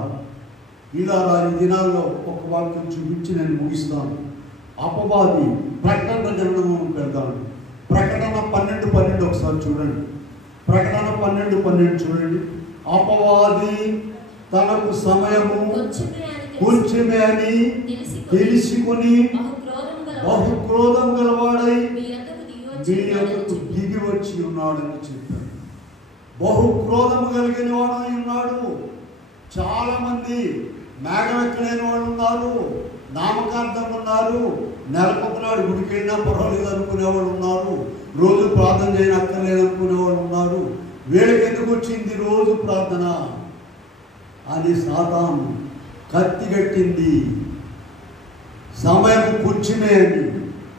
ఇలా ఈ దినాల్లో ఒక వాక్యం చూపించి నేను ముగిస్తాను. అపవాది ప్రకటన గ్రంథంలోకి వెళ్తాను. ప్రకటన 12:12 ఒకసారి చూడండి. ప్రకటన 12:12 చూడండి. అపవాది తనకు సమయము కొంచెమే అని తెలుసుకొని బహుక్రోధం గలవాడై మీ యొద్దకు దిగి వచ్చి ఉన్నాడని చెప్పాడు. బహుక్రోధము కలిగిన వాడై ఉన్నాడు. చాలామంది మేఘం ఎక్కలేని వాళ్ళు ఉన్నారు, నామకార్థం ఉన్నారు, నెలకొకనాడు గుడికి వెళ్ళినా పర్వాలేదు అనుకునేవాళ్ళు ఉన్నారు, రోజు ప్రార్థన చేయని అక్కర్లేదు అనుకునేవాళ్ళు ఉన్నారు. వీళ్ళకి ఎందుకు వచ్చింది రోజు ప్రార్థన అని సాతాను కత్తి కట్టింది. సమయం కొంచెమే అని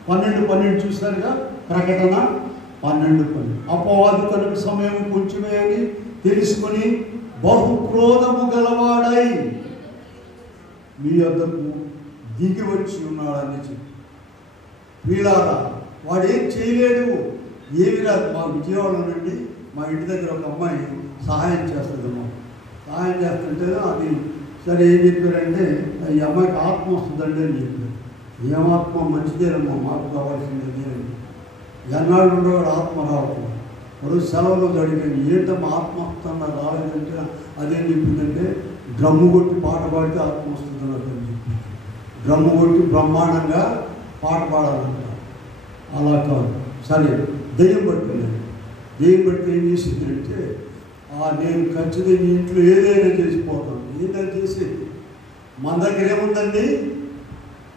12:12 చూసారుగా. ప్రకటన 12:12 అపవాది తనకు సమయం కొంచెమే అని తెలుసుకొని బహుక్రోధము గలవాడై మీ యొద్దకు దిగి వచ్చి ఉన్నాడని చెప్పి. వీళ్ళారా వాడు ఏం చేయలేడు, ఏమి రాదు. మా విజయవాడలో నుండి మా ఇంటి దగ్గర ఒక అమ్మాయి సహాయం చేస్తుంది. సహాయం చేస్తుంటే అది సరే ఏం చెప్పారంటే ఈ అమ్మాయికి ఆత్మ వస్తుందండి అని చెప్పారు. ఏమాత్మ మంచిదేనమ్మా, మాకు కావాల్సింది అని. ఎన్నాళ్ళు ఉండేవాడు ఆత్మ రావట్లేదు. రోజు సెలవులో జరిగింది. ఏంటమ్మా ఆత్మ వస్తుందా రాలేదంటే అదేం చెప్పిందంటే డ్రమ్ము కొట్టి పాట పాడితే ఆత్మ వస్తుంది అని చెప్పి. డ్రమ్ము కొట్టి బ్రహ్మాండంగా పాట పాడాలంట. అలా కాదు. సరే దెయ్యం పట్టింది. దెయ్యం పట్టి ఏం చేసిందంటే నేను ఖచ్చితంగా ఇంట్లో ఏదైనా చేసిపోతాను. ఏదైనా చేసేది మన దగ్గర ఏముందండి,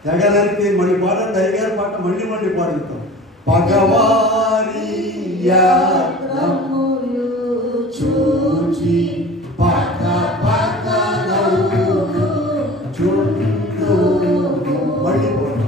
తెగలరికి మళ్ళీ పాడండి. అయ్యగారి పాట మళ్ళీ పాడుతాం. పగవారి చూచి పగ పగ చుట్టూ మళ్ళీ పోతాం.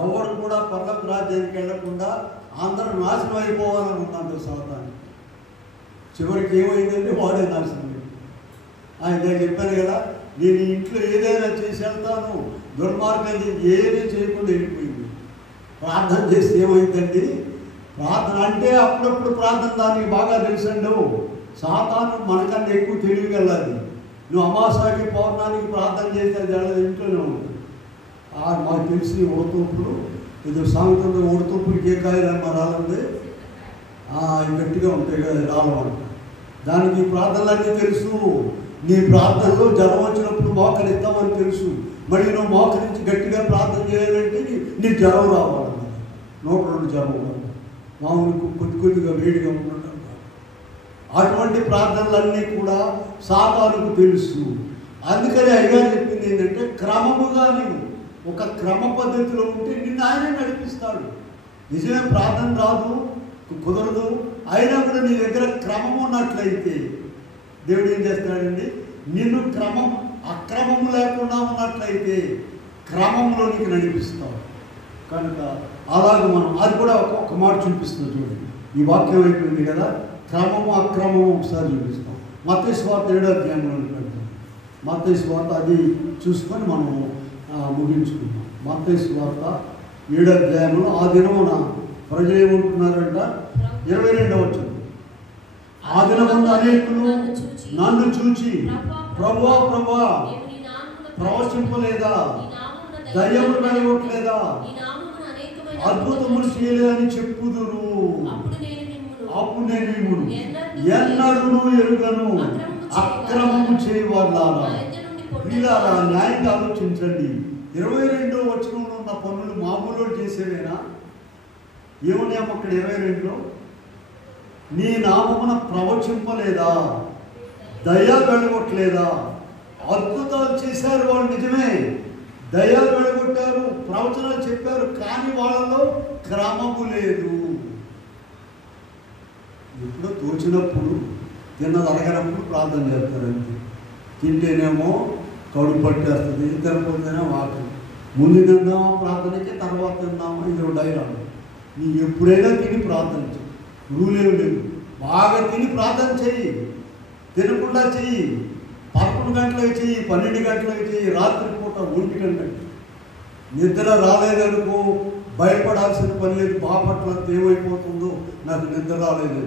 ఎవరు కూడా పర్లకు రాజ్యానికి వెళ్లకుండా అందరూ నాశనం అయిపోవాలని ఉన్నాడు సాతాను. చివరికి ఏమైందంటే వాడే నాశనం. ఆయన చెప్పాను కదా, నేను ఇంట్లో ఏదైనా చేసి వెళ్తాను, దుర్మార్గం ఏమీ చేయకుండా వెళ్ళిపోయింది. ప్రార్థన చేస్తే ఏమైందండి, ప్రార్థన అంటే అప్పుడప్పుడు ప్రార్థన దానికి బాగా తెలుసండు. సాతాను మనకన్నా ఎక్కువ తెలియగలది. నువ్వు అమావాస్యకి పౌర్ణానికి ప్రార్థన చేస్తే జరగదు, ఇంట్లోనే ఉంటుంది. మాకు తెలిసి ఓడతూపులు ఇది సాగుతుంది. ఓడతూపులకి ఏ కాయలమ్మ రాలంది గట్టిగా ఉంటాయి కదా రాలమంట. దానికి ప్రార్థనలన్నీ తెలుసు. నీ ప్రార్థనలో జ్వరం వచ్చినప్పుడు మోకరిస్తామని తెలుసు. మళ్ళీ నువ్వు మోకరించి గట్టిగా ప్రార్థన చేయాలంటే నీ జ్వరం రావాలన్నమాట. 102 జ్వరం కాదు, మామూలు కొద్దిగా వేడిగా ఉండటం. అటువంటి ప్రార్థనలన్నీ కూడా సాతానుకు తెలుసు. అందుకని అయ్యగారు చెప్పింది ఏంటంటే క్రమముగా నీవు ఒక క్రమ పద్ధతిలో ఉంటే నిన్ను ఆయనే నడిపిస్తాడు. నిజమే ప్రార్థన రాదు, కుదరదు, అయినా కూడా నీ దగ్గర క్రమం ఉన్నట్లయితే దేవుడు ఏం చేస్తాడండి, నిన్ను అక్రమము లేకుండా ఉన్నట్లయితే క్రమంలో నీకు నడిపిస్తాడు. కనుక అలాగ మనం అది కూడా ఒక మాట చూపిస్తుంది చూడండి. ఈ వాక్యం అయిపోయింది కదా, క్రమము అక్రమము ఒకసారి చూపిస్తాం. మత్తయి సువార్త 7వ అధ్యాయంలో పెడతాం. మత్తయి సువార్త అది చూసుకొని మనం ముగించుకుందాం. మత్తయి సువార్త 7వ అధ్యాయంలో ఆ దినమున ప్రజలు ఏమంటున్నారంట, 22వ వచనం. ఆ దినమున అనేకులు నన్ను చూచి ప్రభువా ప్రభువా ప్రవచింపలేదా, దయ్యములు వెళ్ళగొట్టలేదా, అద్భుతములు చేయలేదని చెప్పుదురు. అప్పుడు నేను మిమ్మును ఎన్నడూ ఎరుగను, అక్రమము చేయవాళ్ళారా. వీళ్ళారా న్యాయంగా ఆలోచించండి. 22వ వచనంలో ఉన్న పనులు మామూలు చేసేవేనా? ఏమున్నాము అక్కడ 22లో? నీ నామమున ప్రవచింపలేదా, దయ వెలగొట్టలేదా? అద్భుతాలు చేశారు వాళ్ళు, నిజమే, దయాలు వెలగొట్టారు, ప్రవచనాలు చెప్పారు, కానీ వాళ్ళలో క్రమము లేదు. ఎప్పుడో తోచినప్పుడు, తిన్నది అడగనప్పుడు ప్రార్థన చేస్తారంతే. తింటేనేమో కడుపు పట్టేస్తుంది, తినకపోతేనే వాకలి. ముందు తిన్నామా ప్రార్థనకి, తర్వాత తిన్నామా, ఇది డైలాగ్. నీ ఎప్పుడైనా తిని ప్రార్థన చెయ్యి, రూలేం లేదు. బాగా తిని ప్రార్థన చెయ్యి, తినకుండా చెయ్యి. 11 గంటలకు చెయ్యి, 12 గంటలకు చెయ్యి, రాత్రిపూట 1 గంటకి. నిద్ర రాలేదనుకో, భయపడాల్సిన పని లేదు. బాపట్ల ఏమైపోతుందో, నాకు నిద్ర రాలేదు,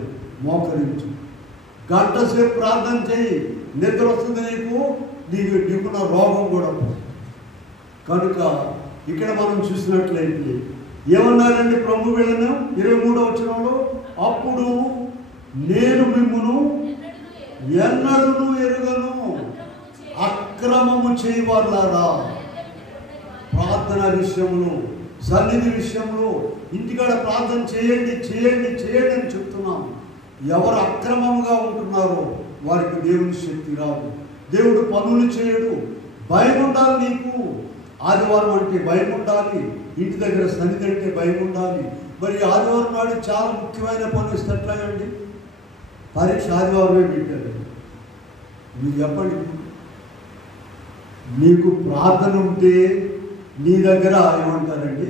మోకరించు. గంట సేపు ప్రార్థన చేయి, నిద్ర వస్తుంది నీకున్న రోగం కూడా. కనుక ఇక్కడ మనం చూసినట్లయితే ఏమన్నారండి ప్రభు వీళ్ళను? 23వ వచనంలో, అప్పుడు నేను మిమ్మును ఎన్నడూ ఎరుగను, అక్రమము చేయవాళ్ళారా. ప్రార్థన విషయంలో, సన్నిధి విషయంలో, ఇంటికాడ ప్రార్థన చేయండి చేయండి చేయండి అని చెప్తున్నాం. ఎవరు అక్రమంగా ఉంటున్నారో వారికి దేవుని శక్తి రాదు, దేవుడు పనులు చేయడు. భయం ఉండాలి నీకు. ఆదివారం అంటే భయం ఉండాలి, ఇంటి దగ్గర సన్నిధి అంటే భయం ఉండాలి. మరి ఆదివారం నాడు చాలా ముఖ్యమైన పనులు ఇస్తే ఎట్లాగండి? పరీక్ష ఆదివారమే పెట్టారు. మీరు చెప్పండి, నీకు ప్రార్థన ఉంటే నీ దగ్గర ఏమంటారండి,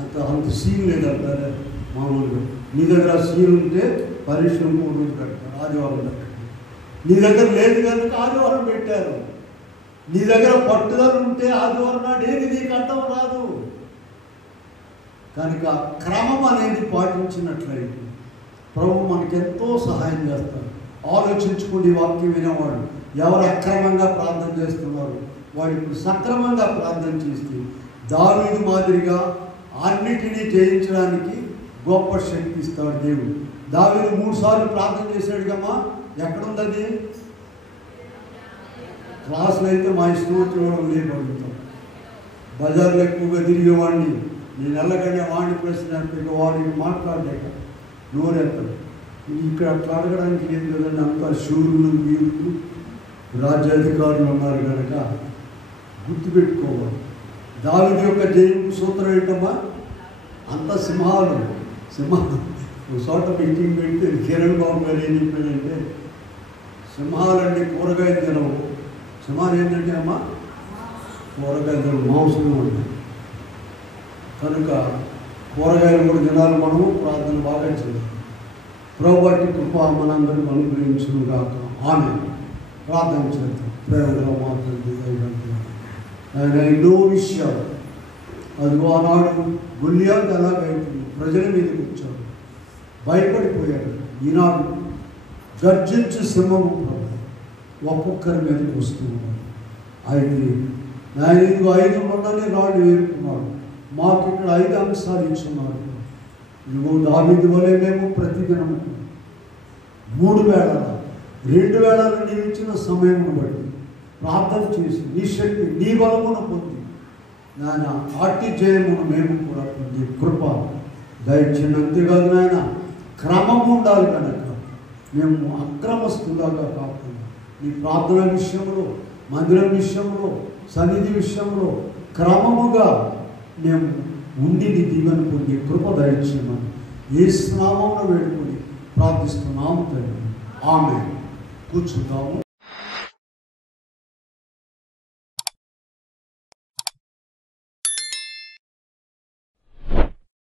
అంత సీన్ లేదంటారు మామూలుగా. నీ దగ్గర సీన్ ఉంటే పరీక్షలు 3 రోజులు పెడతారు, ఆదివారం పెట్టారు. నీ దగ్గర లేదు కనుక ఆదివారం పెట్టారు. నీ దగ్గర పట్టుదల ఉంటే ఆదివారం నాడు ఏది నీకు అడ్డం రాదు. కనుక క్రమం అనేది పాటించినట్లయితే ప్రభు మనకెంతో సహాయం చేస్తారు. ఆలోచించుకుని వాక్యం వినేవాడు ఎవరు అక్రమంగా ప్రార్థన చేస్తున్నారు, వాడు ఇప్పుడు సక్రమంగా ప్రార్థన చేస్తే దావీదు మాదిరిగా అన్నిటినీ జయించడానికి గొప్ప శక్తి ఇస్తాడు దేవుడు. దావీదు 3 సార్లు ప్రార్థన చేశాడు కమ్మా. ఎక్కడుంది? క్లాసులు అయితే మా ఇష్టం వచ్చిన లేపడుగుతాం. బజార్లో ఎక్కువగా తిరిగేవాడిని, నేను వెళ్ళగానే వాడిని ప్రశ్న వాడిని మాట్లాడలేక నోరెత్తాడు. ఇక్కడ అట్లా అడగడానికి లేదు కదండి, అంతా శూరులు వీరులు రాజ్యాధికారులు ఉన్నారు కనుక గుర్తుపెట్టుకోవాలి. దావీదు యొక్క జయింపు సూత్రం ఏంటమ్మా? అంత సింహాలు. ఒక చోట మీటింగ్ పెడితే కిరణ్ బాబు గారు ఏం చెప్పాడంటే, సింహాలంటే కూరగాయలు తినవు. సింహాలు ఏంటంటే అమ్మా కూరగాయలు తినవు, మాంసం ఉంటాయి. కనుక కూరగాయలు కూడా తినాలి. మనము ప్రార్థన బాగా చేయాలి. ప్రభువాటి కృప మనందరికీ అనుగ్రహించును గాక. ఆమె ప్రార్థన చేద్దాం. ప్రేమగా మాట్లాడుతుంది ఆయన ఎన్నో విషయాలు. అదిగో ఆనాడు గొల్లియాతు ఎలాగైతుంది, ప్రజల మీదకి వచ్చాడు, భయపడిపోయాడు. ఈనాడు గర్జించి సింహము ఒక్కొక్కరి మీదకి వస్తూ ఉన్నాడు. అయితే ఆయన 5 ఉండని రాళ్ళు వేరుకున్నాడు. మాకు ఇక్కడ 5 అంశాలు ఇచ్చున్నాడు. ఇదిగో దావీదు వలె మేము ప్రతిదినము 3 వేళల 2 వేళలు నీవు ఇచ్చిన సమయమును బట్టి ప్రార్థన చేసి నీ శక్తి నీ బలమును పొంది నాయన ఆటి జయమును మేము కూడా పొంది కృప దయచేయండి. అంతేకాదు నాయన క్రమము ఉండాలి కనుక మేము అక్రమస్తులాగా కాకుండా నీ ప్రార్థన విషయంలో, మందిరం విషయంలో, సన్నిధి విషయంలో క్రమముగా మేము ఉండి నీ దీవెన పొంది కృప దయచేయమని యేసు నామమున వేడుకొని ప్రార్థిస్తున్నాము తండ్రి. ఆమేన్. కూర్చుందాము.